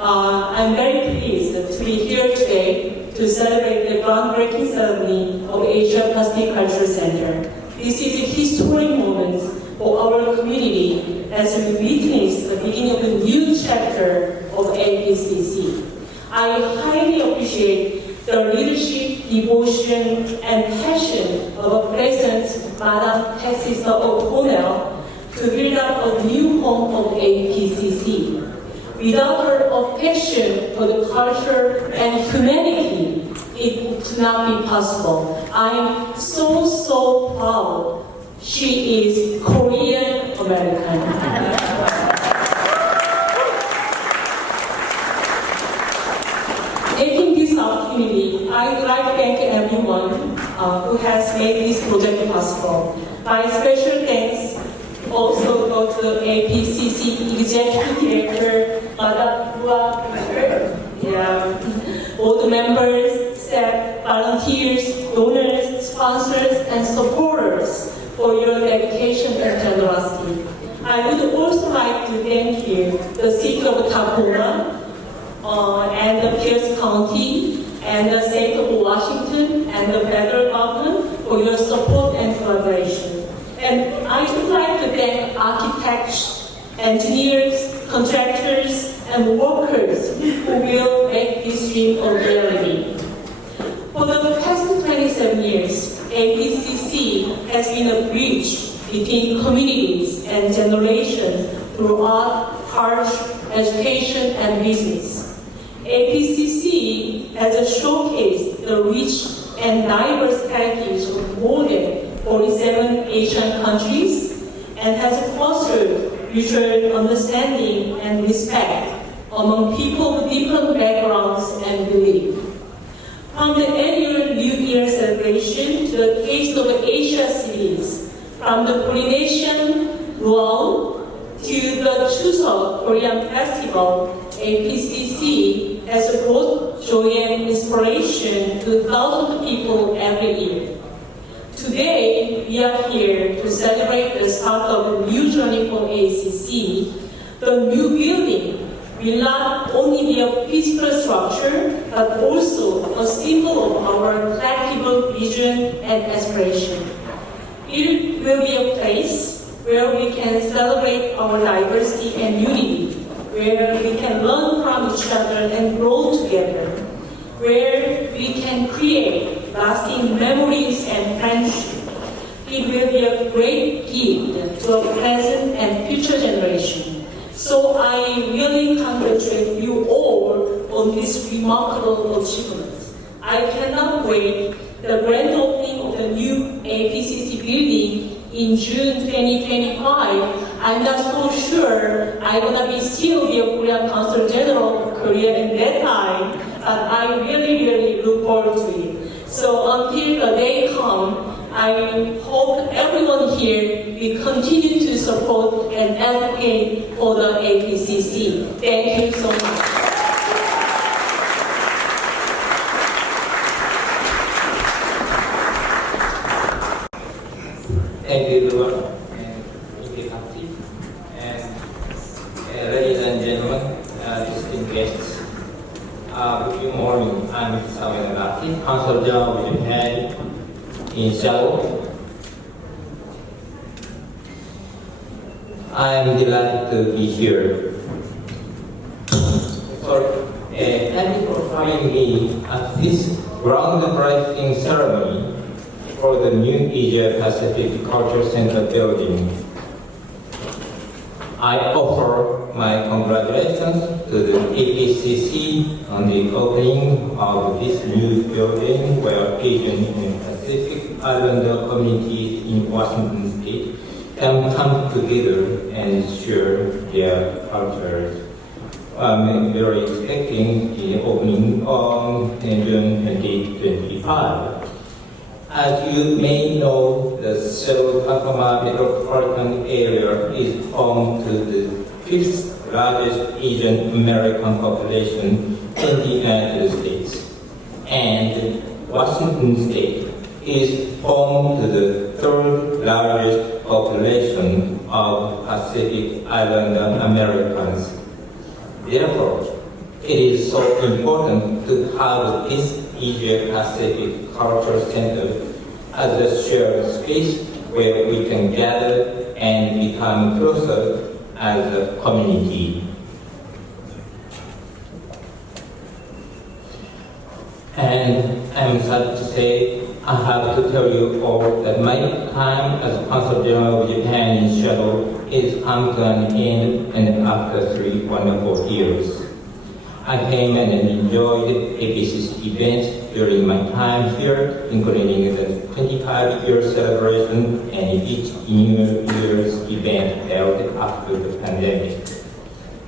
I'm very pleased to be here today to celebrate the groundbreaking ceremony of Asia Pacific Cultural Center. This is a historic moment for our community as we witness the beginning of a new chapter of APCC. I highly appreciate the leadership, devotion, and passion of President Madam Sister O'Connell to build up a new home of APCC. Without her affection for the culture and humanity, it would not be possible. I am so proud she is Korean American. Taking this opportunity, I would like to thank everyone who has made this project possible. My special thanks also go to APCC Executive Director, Madam Hua, all the members, staff, volunteers, donors, sponsors, and supporters for your dedication and generosity. I would also like to thank you, the City of Tacoma, and the Pierce County, and the State of Washington, and the federal government for your support and collaboration. And I would like to thank architects, engineers, contractors, and workers who will make this dream a reality. For the past 27 years, APCC has been a bridge between communities and generations through art, culture, education, and business. APCC has showcased the rich and diverse heritage of more than 47 Asian countries and has fostered mutual understanding and respect among people with different backgrounds and beliefs. From the annual New Year celebration to the Taste of Asia cities, from the Polynesian Luau to the Chuseok Korean Festival, APCC has brought joy and inspiration to thousands of people every year. Today, we are here to celebrate the start of a new journey for ACC. The new building will not only be a physical structure, but also a symbol of our collective vision and aspiration. It will be a place where we can celebrate our diversity and unity, where we can learn from each other and grow together, where we can create lasting memories and friendship. It will be a great gift to our present and future generation. So I really congratulate you all on this remarkable achievement. I cannot wait the grand opening of the new APCC building in June 2025. I'm not so sure I'm gonna be still be a Korean Consul General of Korea in that time, but I really look forward to it. So until the day comes, I hope everyone here will continue to support and advocate for the APCC. Thank you so much. Thank you, everyone, and ladies and gentlemen, distinguished guests. Good morning. I'm Samuel Nagati, Consul General of Japan in Seoul. I'm delighted to be here. Thank you for having me at this groundbreaking ceremony for the new Asia Pacific Culture Center building. I offer my congratulations to the APCC on the opening of this new building where Asian and Pacific Islander communities in Washington State can come together and share their cultures. I'm very expecting the opening on June 2025. As you may know, the Seoul-Tacoma metropolitan area is home to the fifth largest Asian American population in the United States. And Washington State is home to the third largest population of Pacific Islander Americans. Therefore, it is so important to have this Asia Pacific Culture Center as a shared space where we can gather and become closer as a community. And I'm sad to say I have to tell you all that my time as Consul General of Japan in Seoul is come to an end, and after 3 wonderful years. I came and enjoyed APCC events during my time here, including the 25-year celebration and each New Year's event held after the pandemic.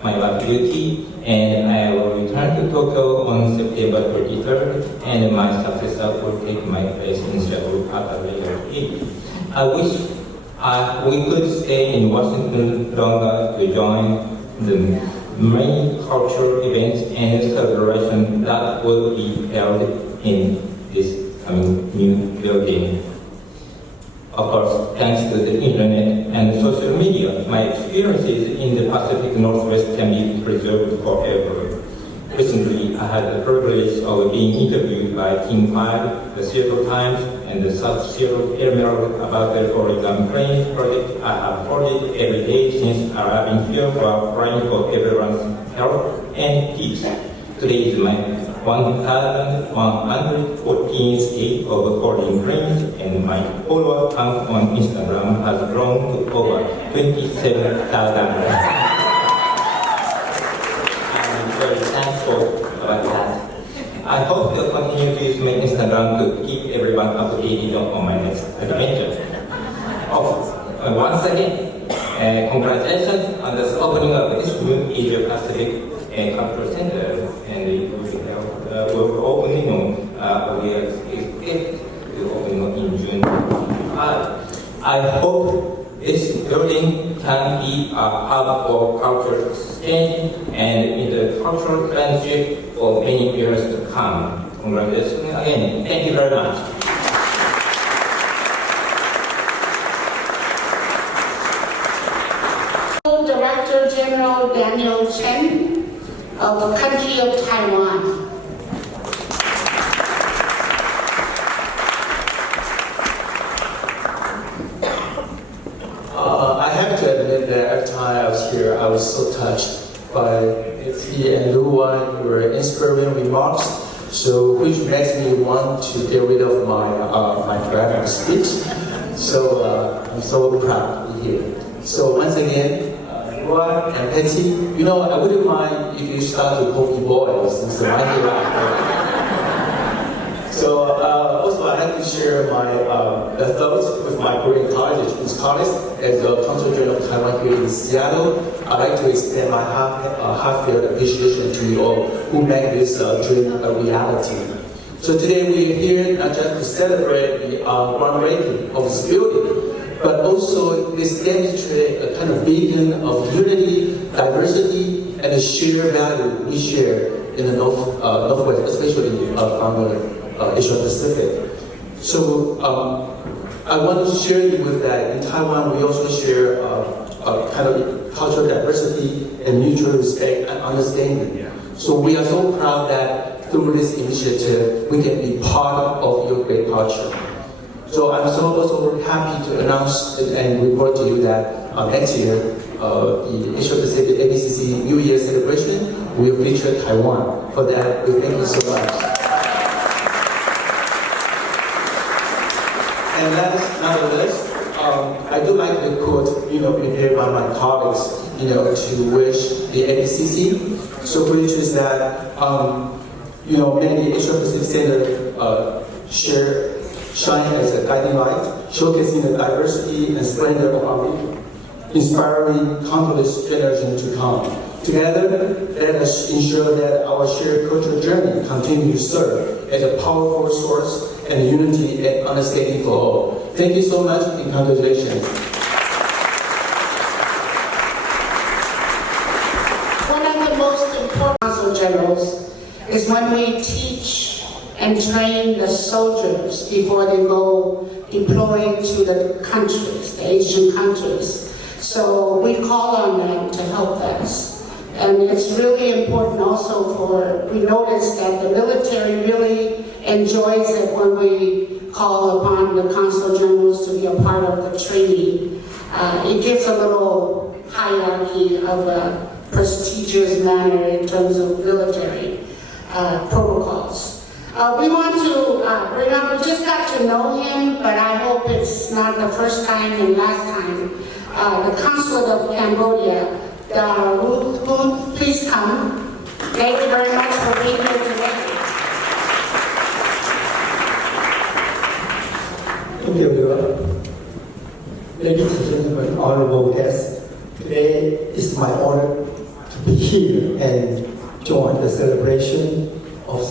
My wife Yuki and I will return to Tokyo on September 23rd, and my successor will take my place in Seoul at a later date. I wish we could stay in Washington longer to join the many cultural events and celebrations that will be held in this new building. Of course, thanks to the internet and social media, my experiences in the Pacific Northwest can be preserved forever. Recently, I had the privilege of being interviewed by Team 5, the Seattle Times, and the South Seattle Emerald about the Oregon Plains project. I have followed every day since arriving here while praying for everyone's health and peace. Today is my 1,114th day of Oregon Plains, and my follower count on Instagram has grown to over 27,000. Very thankful about that. I hope to continue to use my Instagram to keep everyone updated on my next adventure. Once again, congratulations on the opening of this new Asia Pacific Cultural Center, and will opening we are expected to open in June. I hope this building can be a hub for cultural exchange and intercultural friendship for many years to come. Congratulations again. Thank you very much. Director General Daniel Chen of the country of Taiwan. I admit that every time I was here, I was so touched by Etsy and Luan, your inspiring remarks, so which makes me want to get rid of my my draft of speech. So I'm so proud to be here. So once again, Luan and Etsy, you know, I wouldn't mind if you start to call me boy since I'm here. So also I like to share my thoughts with my great college as a consul general of Taiwan here in Seattle. I'd like to extend my heartfelt appreciation to you all who make this dream a reality. So today we are here not just to celebrate the groundbreaking of this building, but also this demonstrates a kind of beacon of unity, diversity, and the shared value we share in the Northwest, especially from the Asia Pacific. So I want to share with that in Taiwan we also share a kind of cultural diversity and mutual respect and understanding. So we are so proud that through this initiative we can be part of your great culture. So I'm also happy to announce and report to you that next year the Asia Pacific APCC New Year celebration will feature Taiwan. For that, we thank you so much. And last, nonetheless, I do like the quote, prepared by my colleagues, to wish the APCC. So which is that, many Asia Pacific Center shine as a guiding light, showcasing the diversity and splendor of our people, inspiring countless generations to come. Together, let us ensure that our shared cultural journey continues to serve as a powerful source and unity and understanding for all. Thank you so much and congratulations. One of the most important consul generals is when we teach and train the soldiers before they go deploy to the countries, the Asian countries. So we call on them to help us. And it's really important also we notice that the military really enjoys it when we call upon the consul generals to be a part of the training. It gives a little hierarchy of a prestigious manner in terms of military protocols. We want to bring up, we just got to know him, but I hope it's not the first time and last time. The Consulate of Cambodia, Ruth, please come. Thank you very much for being here today. Thank you, ladies and gentlemen, honorable guests. Today is my honor to be here and join the celebration of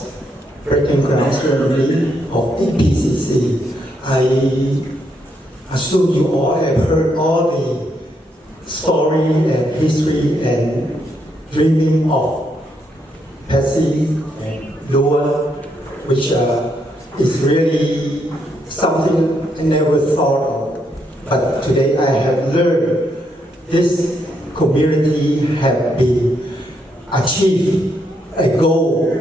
breaking ground ceremony of APCC. I assume you all have heard all the story and history and dreaming of Patsy and Noah, which is really something I never thought of. But today I have learned this community have been achieved a goal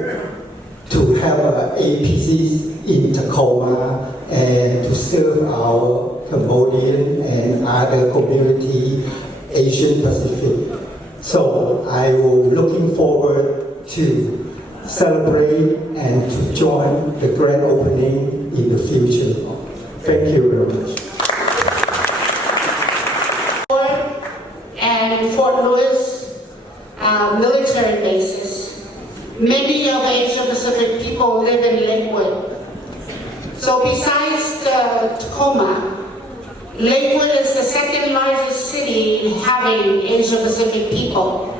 to have an APC in Tacoma and to serve our Cambodian and other community Asian Pacific. So I will looking forward to celebrate and to join the grand opening in the future. Thank you very much. And Fort Lewis military bases. Many of Asia Pacific people live in Lakewood. So besides Tacoma, Lakewood is the second largest city having Asia Pacific people.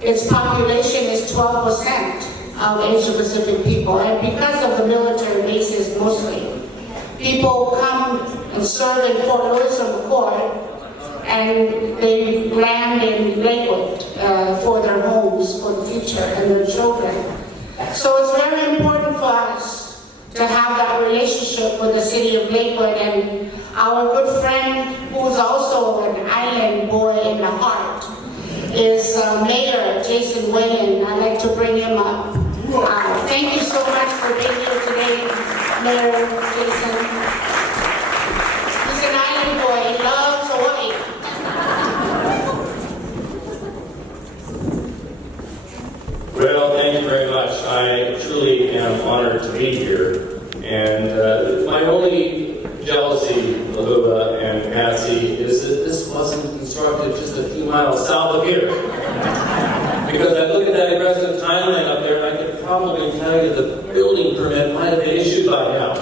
Its population is 12% of Asia Pacific people, and because of the military bases mostly, people come and serve in Fort Lewis or McCoy, and they land in Lakewood for their homes for the future and their children. So it's very important for us to have that relationship with the city of Lakewood, and our good friend, who's also an island boy in the heart, is Mayor Jason Wayne. I'd like to bring him up. Thank you so much for being here today, Mayor Jason. He's an island boy, he loves Hawaii. honored to be here. And my only jealousy, Alua and Patsy, is that this wasn't constructed just a few miles south of here. Because I look at that aggressive timeline up there, and I could probably tell you the building permit might have been issued by now.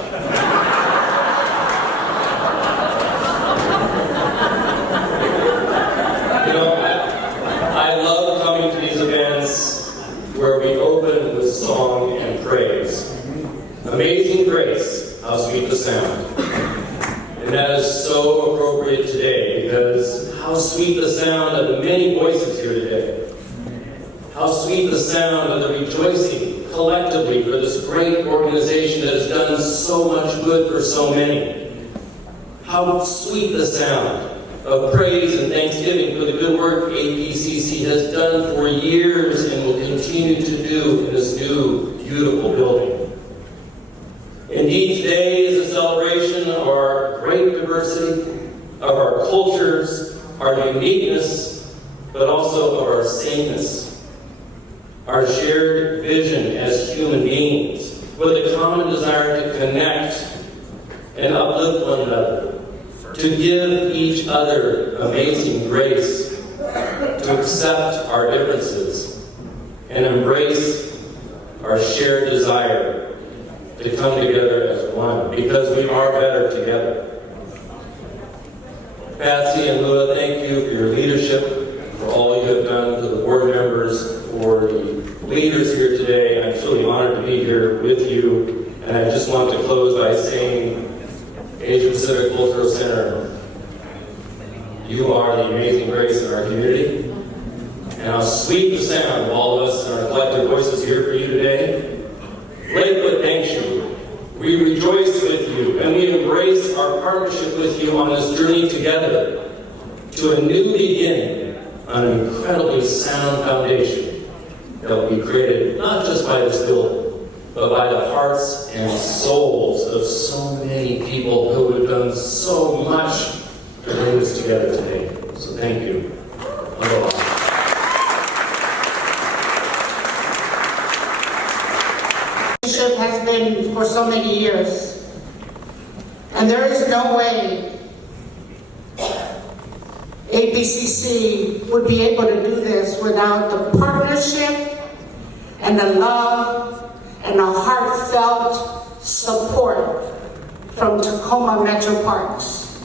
You know, I love coming to these events where we open with song and praise. Amazing grace, how sweet the sound. And that is so appropriate today, because how sweet the sound of the many voices here today. How sweet the sound of the rejoicing collectively for this great organization that has done so much good for so many. How sweet the sound of praise and thanksgiving for the good work APCC has done for years and will continue to do in this new, beautiful building. Indeed, today is a celebration of our great diversity, of our cultures, our uniqueness, but also of our sameness. Our shared vision as human beings, with a common desire to connect and uplift one another, to give each other amazing grace, to accept our differences, and embrace our shared desire to come together as one, because we are better together. Patsy and Lua, thank you for your leadership, for all you have done, for the board members, for the leaders here today. I'm truly honored to be here with you. And I just want to close by saying, Asia Pacific Cultural Center, you are the amazing grace in our community. And how sweet the sound of all of us and our collective voices here for you today. Lakewood thanks you. We rejoice with you, and we embrace our partnership with you on this journey together to a new beginning on an incredibly sound foundation that will be created not just by this building, but by the hearts and souls of so many people who have done so much to bring this together today. So thank you. Aloha. Has been for so many years, and there is no way APCC would be able to do this without the partnership and the love and the heartfelt support from Tacoma Metro Parks.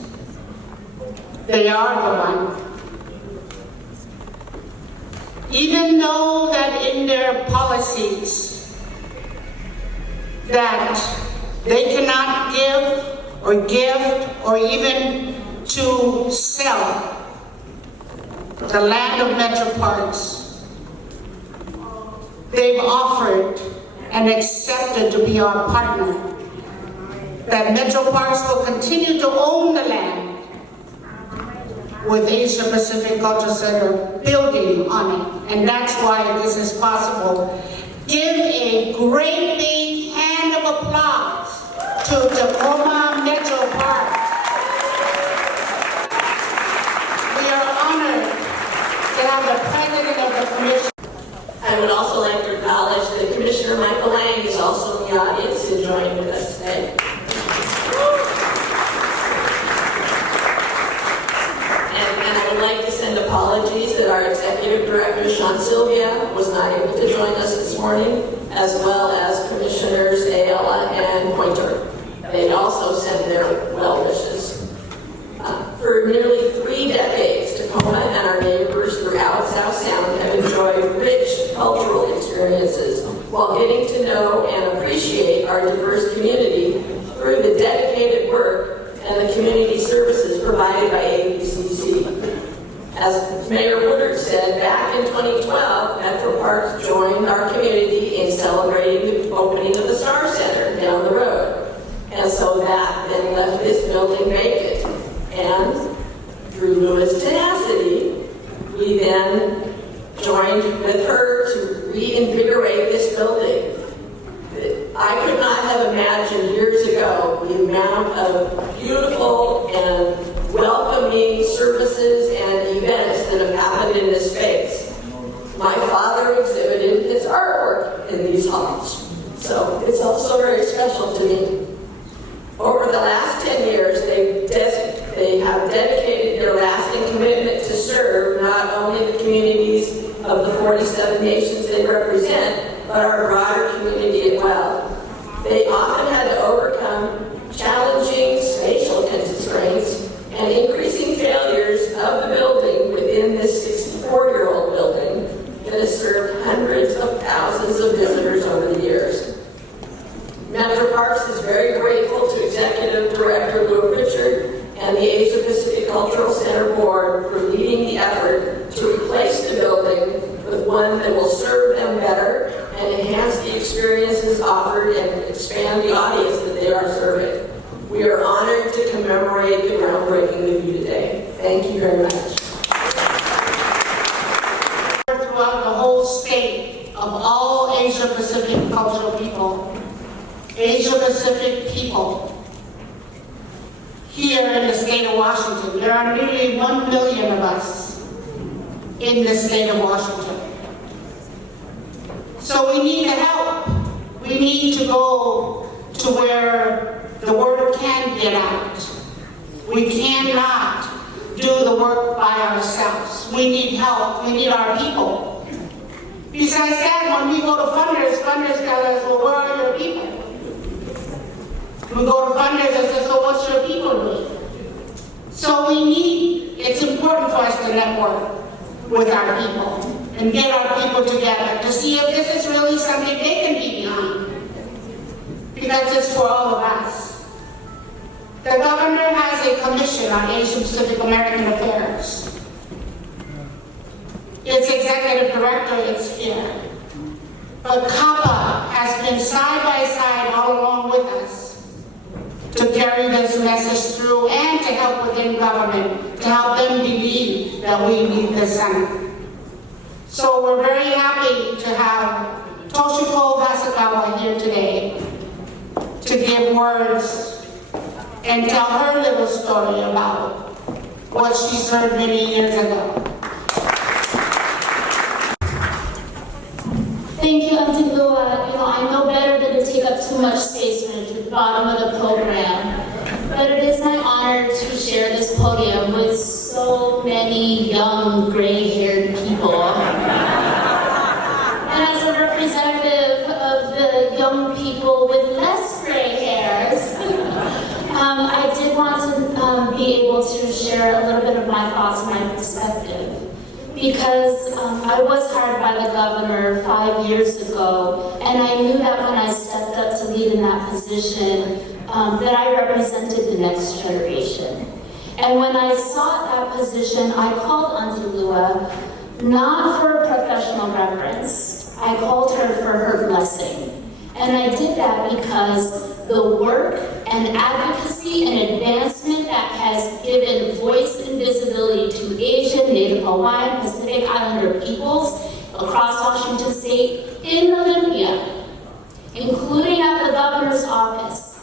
They are the one. Even though that in their policies that they cannot give or gift or even to sell the land of Metro Parks, they've offered and accepted to be our partner. That Metro Parks will continue to own the land with Asia Pacific Cultural Center building on it. And that's why this is possible. Give a great big hand of applause to Tacoma Metro Parks. We are honored to have the president of the commission. I would also like to acknowledge that Commissioner Michael Lang is also in the audience and joining with us today. And I would like to send apologies that our Executive Director, Sean Sylvia, was not able to join us this morning, as well as Commissioners Ayala and Pointer. They'd also send their well wishes. For nearly 3 decades, Tacoma and our neighbors throughout South Sound have enjoyed rich cultural experiences while getting to know and appreciate our diverse community through the dedicated work and the community services provided by APCC. As Mayor Woodard said, back in 2012, Metro Parks joined our community in celebrating the opening of the Star Center down the road. And so that then left this building vacant. And through Lua's tenacity, we then joined with her to reinvigorate this building. I could not have imagined years ago the amount of beautiful and welcoming services and events that have happened in this space. My father exhibited his artwork in these halls. So it's also communities of the 47 nations they represent, but our broader community as well. They often had to overcome challenging spatial constraints and increasing failures of the building within this 64-year-old building that has served hundreds of thousands of visitors over the years. Metro Parks is very grateful to Executive Director Lou Richard and the Asia Pacific Cultural Center Board for leading the effort to replace the building with one that will serve them better and enhance the experiences offered and expand the audience that they are serving. We are honored to commemorate the groundbreaking with you today. Thank you very much. Throughout the whole state of all Asia Pacific cultural people, Asia Pacific people here in the state of Washington. There are nearly 1 million of us in the state of Washington. So we need to help. We need to go to where the word can get out. We cannot do the work by ourselves. We need help. We need our people. Besides that, when we go to funders, funders tell us, well, where are your people? We go to funders and say, so what's your people doing? So it's important for us to network with our people and get our people together to see if this is really something they can be behind. Because it's for all of us. The governor has a commission on Asian Pacific American Affairs. Its executive director is here. But CAPA has been side by side all along with us to carry this message through and to help within government, to help them believe that we need the Senate. So we're very happy to have Toshiko Hasagawa here today to give words and tell her little story about what she served many years ago. Thank you, Auntie Lua. I know better than to take up too much space when it's at the bottom of the program, but it is my honor to share this podium with so many young, gray-haired people. And as a representative of the young people with less gray hairs, I did want to be able to share a little bit of my thoughts and my perspective. Because I was hired by the governor 5 years ago, and I knew that when I stepped up to lead in that position, that I represented the next generation. And when I sought that position, I called Auntie Lua, not for a professional reference, I called her for her blessing. And I did that because the work and advocacy and advancement that has given voice and visibility to Asian, Native Hawaiian, Pacific Islander peoples across Washington State in Olympia, including at the governor's office,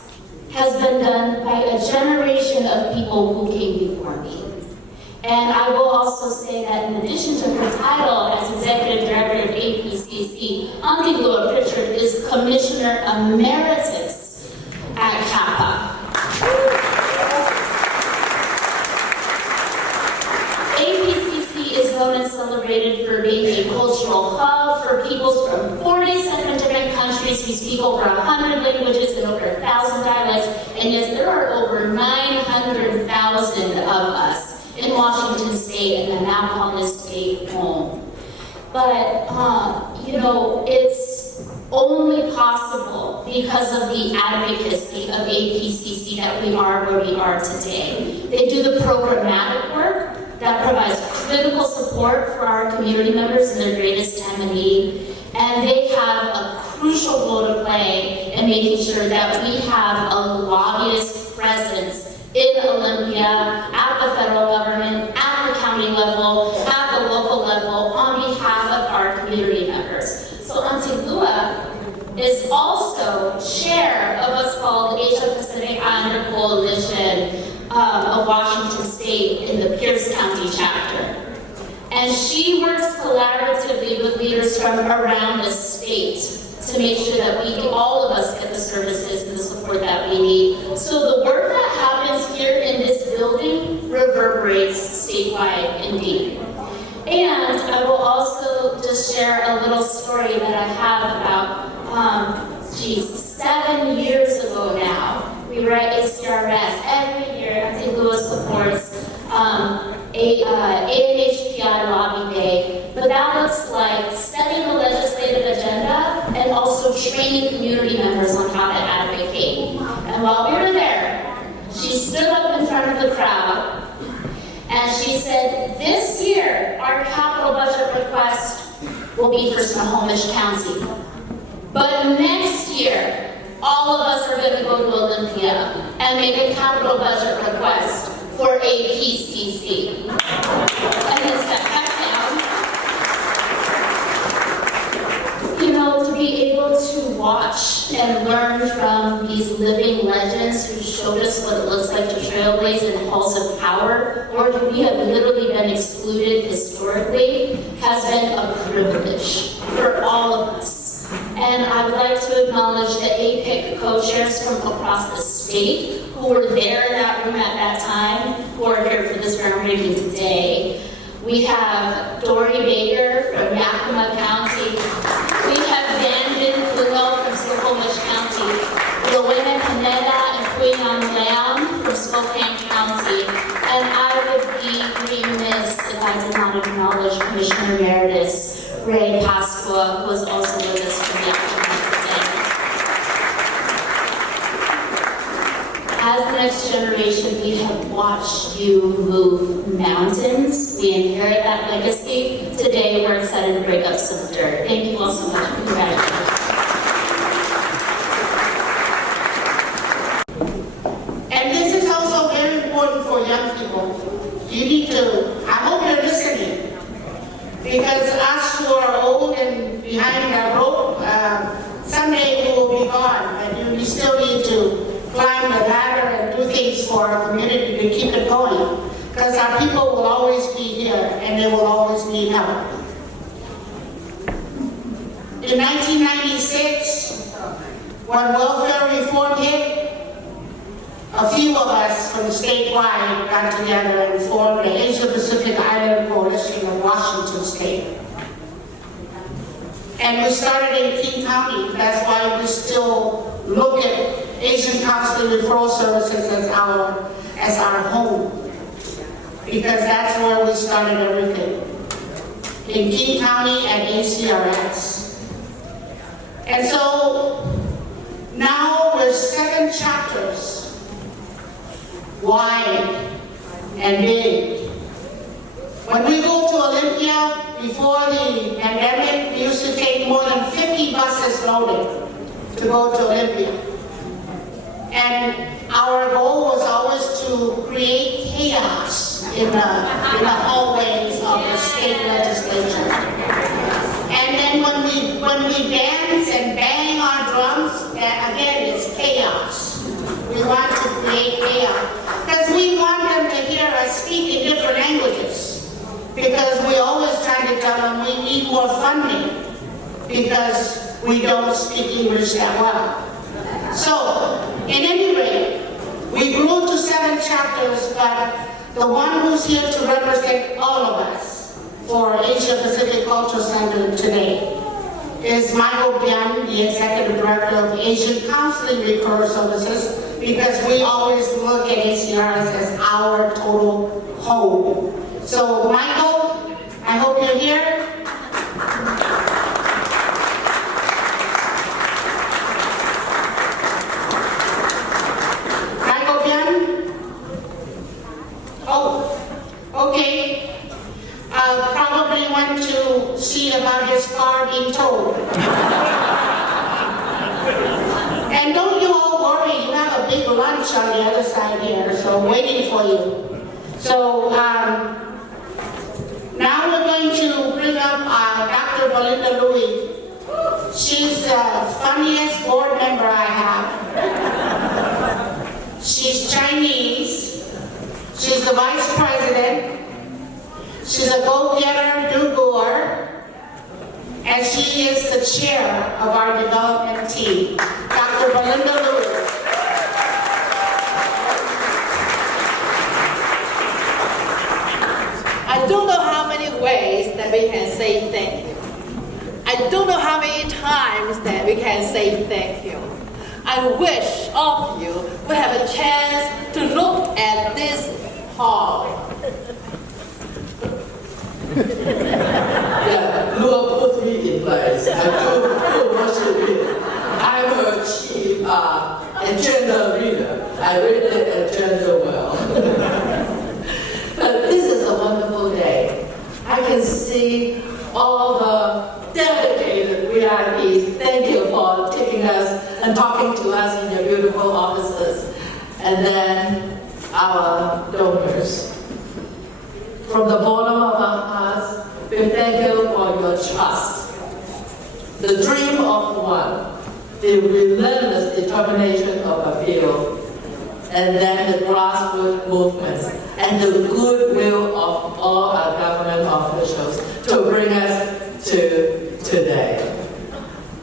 has been done by a generation of people who came before me. And I will also say that in addition to her title as Executive Director of APCC, Auntie Lua Pritchard is Commissioner Emeritus at CAPA. APCC is known and celebrated for being a cultural hub for peoples from 47 different countries who speak over 100 languages and over 1,000 dialects, and yes, there are over 900,000 of us in Washington State, and the now call this state home. But, it's only possible because of the advocacy of APCC that we are where we are today. They do the programmatic work that provides critical support for our community members in their greatest time of need, and they have a crucial role to play in making sure that we have a lobbyist presence in Olympia, at the federal government, at the county level, at the local level, on behalf of our community members. So Auntie Lua is also chair of what's called the Asia Pacific Islander Coalition of Washington State in the Pierce County chapter. And she works collaboratively with leaders from around the state to make sure that all of us get the services and the support that we need. So the work that happens here in this building reverberates statewide indeed. And I will also just share a little story that I have about, 7 years ago now. We were at ACRS every year. St. Louis supports ANHPI Lobby Day, but that looks like setting the legislative agenda and also training community members on how to advocate. And while we were there, she stood up in front of the crowd and she said, this year, our capital budget request will be for Snohomish County. But next year, all of us are going to go to Olympia and make a capital budget request for APCC. And then step back down. You know, to be able to watch and learn from these living legends who showed us what it looks like to trailblaze in halls of power, or who we have literally been excluded historically, has been a privilege for all of us. And I would like to acknowledge the APIC co-chairs from across the state who were there in that room at that time, who are here for this groundbreaking today. We have Dory Baker from Yakima County. We have Brandon Plugo from Snohomish County. Rowena Pineda and Queen Lam from Spokane County. And I would be remiss if I did not acknowledge Commissioner Emeritus Ray Pasqua, who is also with us from Yakima today. As the next generation, we have watched you move mountains. We inherit that legacy. Today, we're excited to break up some dirt. Thank you all so much. Congratulations. And this is also very important for young people. You need to, I hope you're listening. Because us who are old and behind the rope, someday we will be gone. And we still need to climb the ladder and do things for our community to keep it going. Because our people will always be here and they will always need help. In 1996, when welfare reform hit, a few of us from statewide got together and formed the Asia Pacific Island Coalition of Washington State. And we started in King County. That's why we still look at Asian Counseling Referral Services as our home. Because that's where we started everything. In King County and ACRS. And so now there's 7 chapters wide and big. When we go to Olympia, before the pandemic, we used to take more than 50 buses loaded to go to Olympia. And our goal was always to create chaos in the hallways of the state legislature. And then when we dance and bang our drums, again, it's chaos. We want to create chaos. Because we want them to hear us speak in different languages. Because we always try to tell them we need more funding. Because we don't speak English that well. So, in any rate, we grew to 7 chapters, but the one who's here to represent all of us for Asia Pacific Cultural Center today is Michael Bian, the Executive Director of Asian Counseling Referral Services, because we always look at ACRS as our total home. So, Michael, I hope you're here. Michael Bian? Oh, okay. Probably went to see about his car being towed. And don't you all worry, you have a big lunch on the other side here, so waiting for you. So now we're going to bring up Dr. Belinda Louie. She's the funniest board member I have. She's Chinese. She's the vice president. She's a go-getter, do-gooder. And she is the chair of our development team, Dr. Belinda Louie. I don't know how many ways we can say thank you. I don't know how many times that we can say thank you. I wish all of you would have a chance to look at this hall. Yeah, Lord put me in place. I do worship Him. I'm a chief agenda reader. I read the agenda well. But this is a wonderful day. I can see all the dedicated VIPs. Thank you for taking us and talking to us in your beautiful offices. And then our donors. From the bottom of our hearts, we thank you for your trust. The dream of one, the relentless determination of a few, and then the grassroots movements, and the goodwill of all our government officials to bring us to today.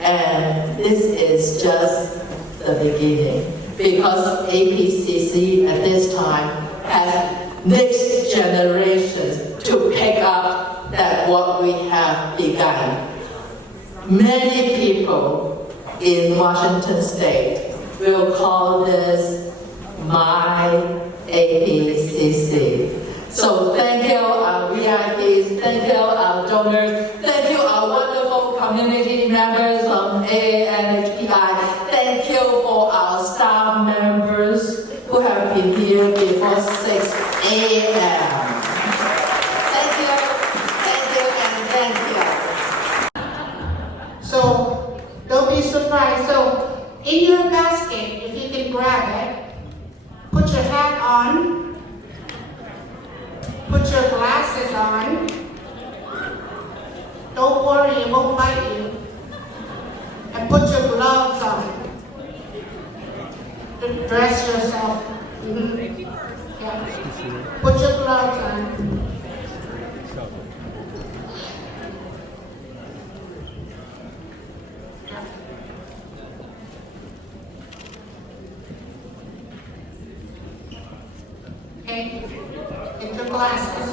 And this is just the beginning, because APCC at this time has next generations to pick up that what we have begun. Many people in Washington State will call this my APCC. So thank you, our VIPs, thank you, our donors, thank you, our wonderful community members from ANHPI, thank you for our staff members who have been here before 6 a.m. Thank you, and thank you. So don't be surprised. So in your basket, if you can grab it, put your hat on, put your glasses on. Don't worry, it won't bite you. And put your gloves on. To dress yourself. Yeah. Put your gloves on. Okay. Get your glasses.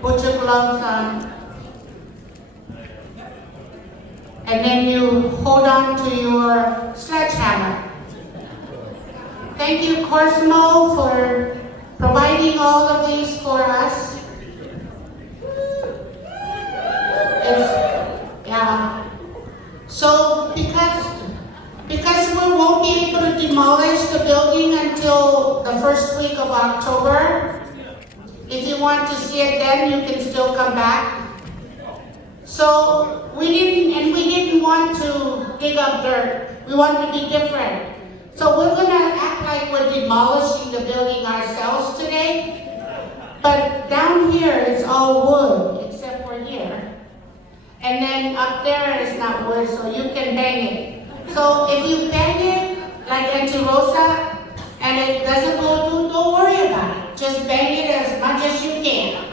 Put your gloves on. And then you hold on to your sledgehammer. Thank you, Cosmo, for providing all of these for us. Yeah. So because we won't be able to demolish the building until the first week of October, if you want to see it then, you can still come back. So we didn't want to dig up dirt. We wanted to be different. So we're going to act like we're demolishing the building ourselves today. But down here it's all wood, except for here. And then up there is not wood, so you can bang it. So if you bang it, like Auntie Rosa, and it doesn't go through, don't worry about it. Just bang it as much as you can.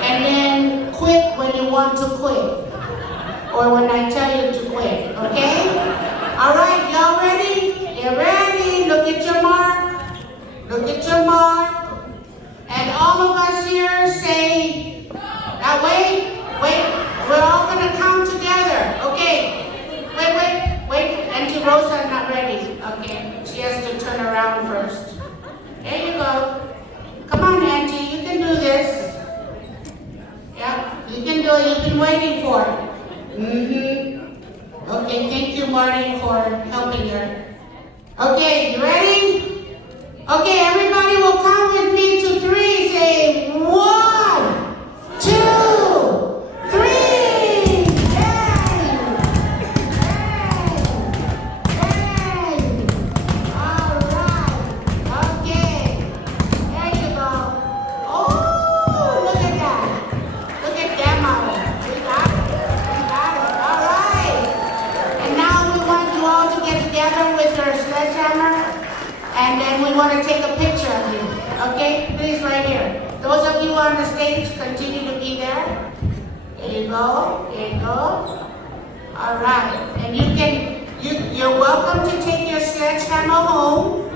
And then quit when you want to quit. Or when I tell you to quit, okay? All right, y'all ready? Get ready, look at your mark. Look at your mark. And all of us here say, now wait, we're all gonna count together. Okay, wait, Auntie Rosa is not ready. Okay, she has to turn around first. There you go. Come on, Auntie, you can do this. Yeah, you can do it, you've been waiting for it. Okay, thank you, Marty, for helping her. Okay, you ready? Okay, everybody will count with me to 3. Say 1, 2, 3. Bang! All right. Okay. There you go. Oh, look at that. Look at that, Mama. We got it. All right. And now we want you all to get together with your sledgehammer. And then we want to take a picture of you, okay? Please, right here. Those of you on the stage, continue to be there. There you go, there you go. All right, and you're welcome to take your sledgehammer home.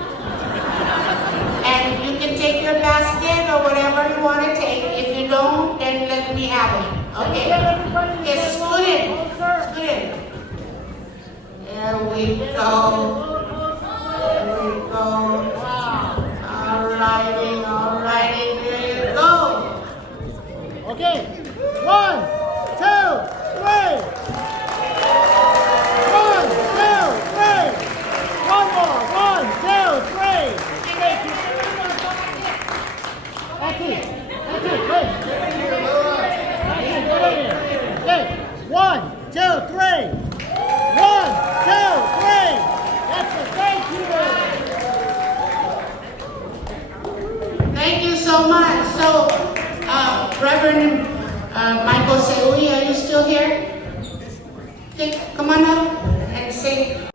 And you can take your basket or whatever you want to take. If you don't, then let me have it. Okay. Yes, scoot in. Scoot in. There we go. There we go. All righty, there you go. Okay. 1, 2, 3. 1, 2, 3. One more. 1, 2, 3. Becky, wait. Becky, get in here. Okay. 1, 2, 3. 1, 2, 3. That's it. Thank you. Thank you so much. So, Reverend Michael Seui, are you still here? Okay, come on up and sing.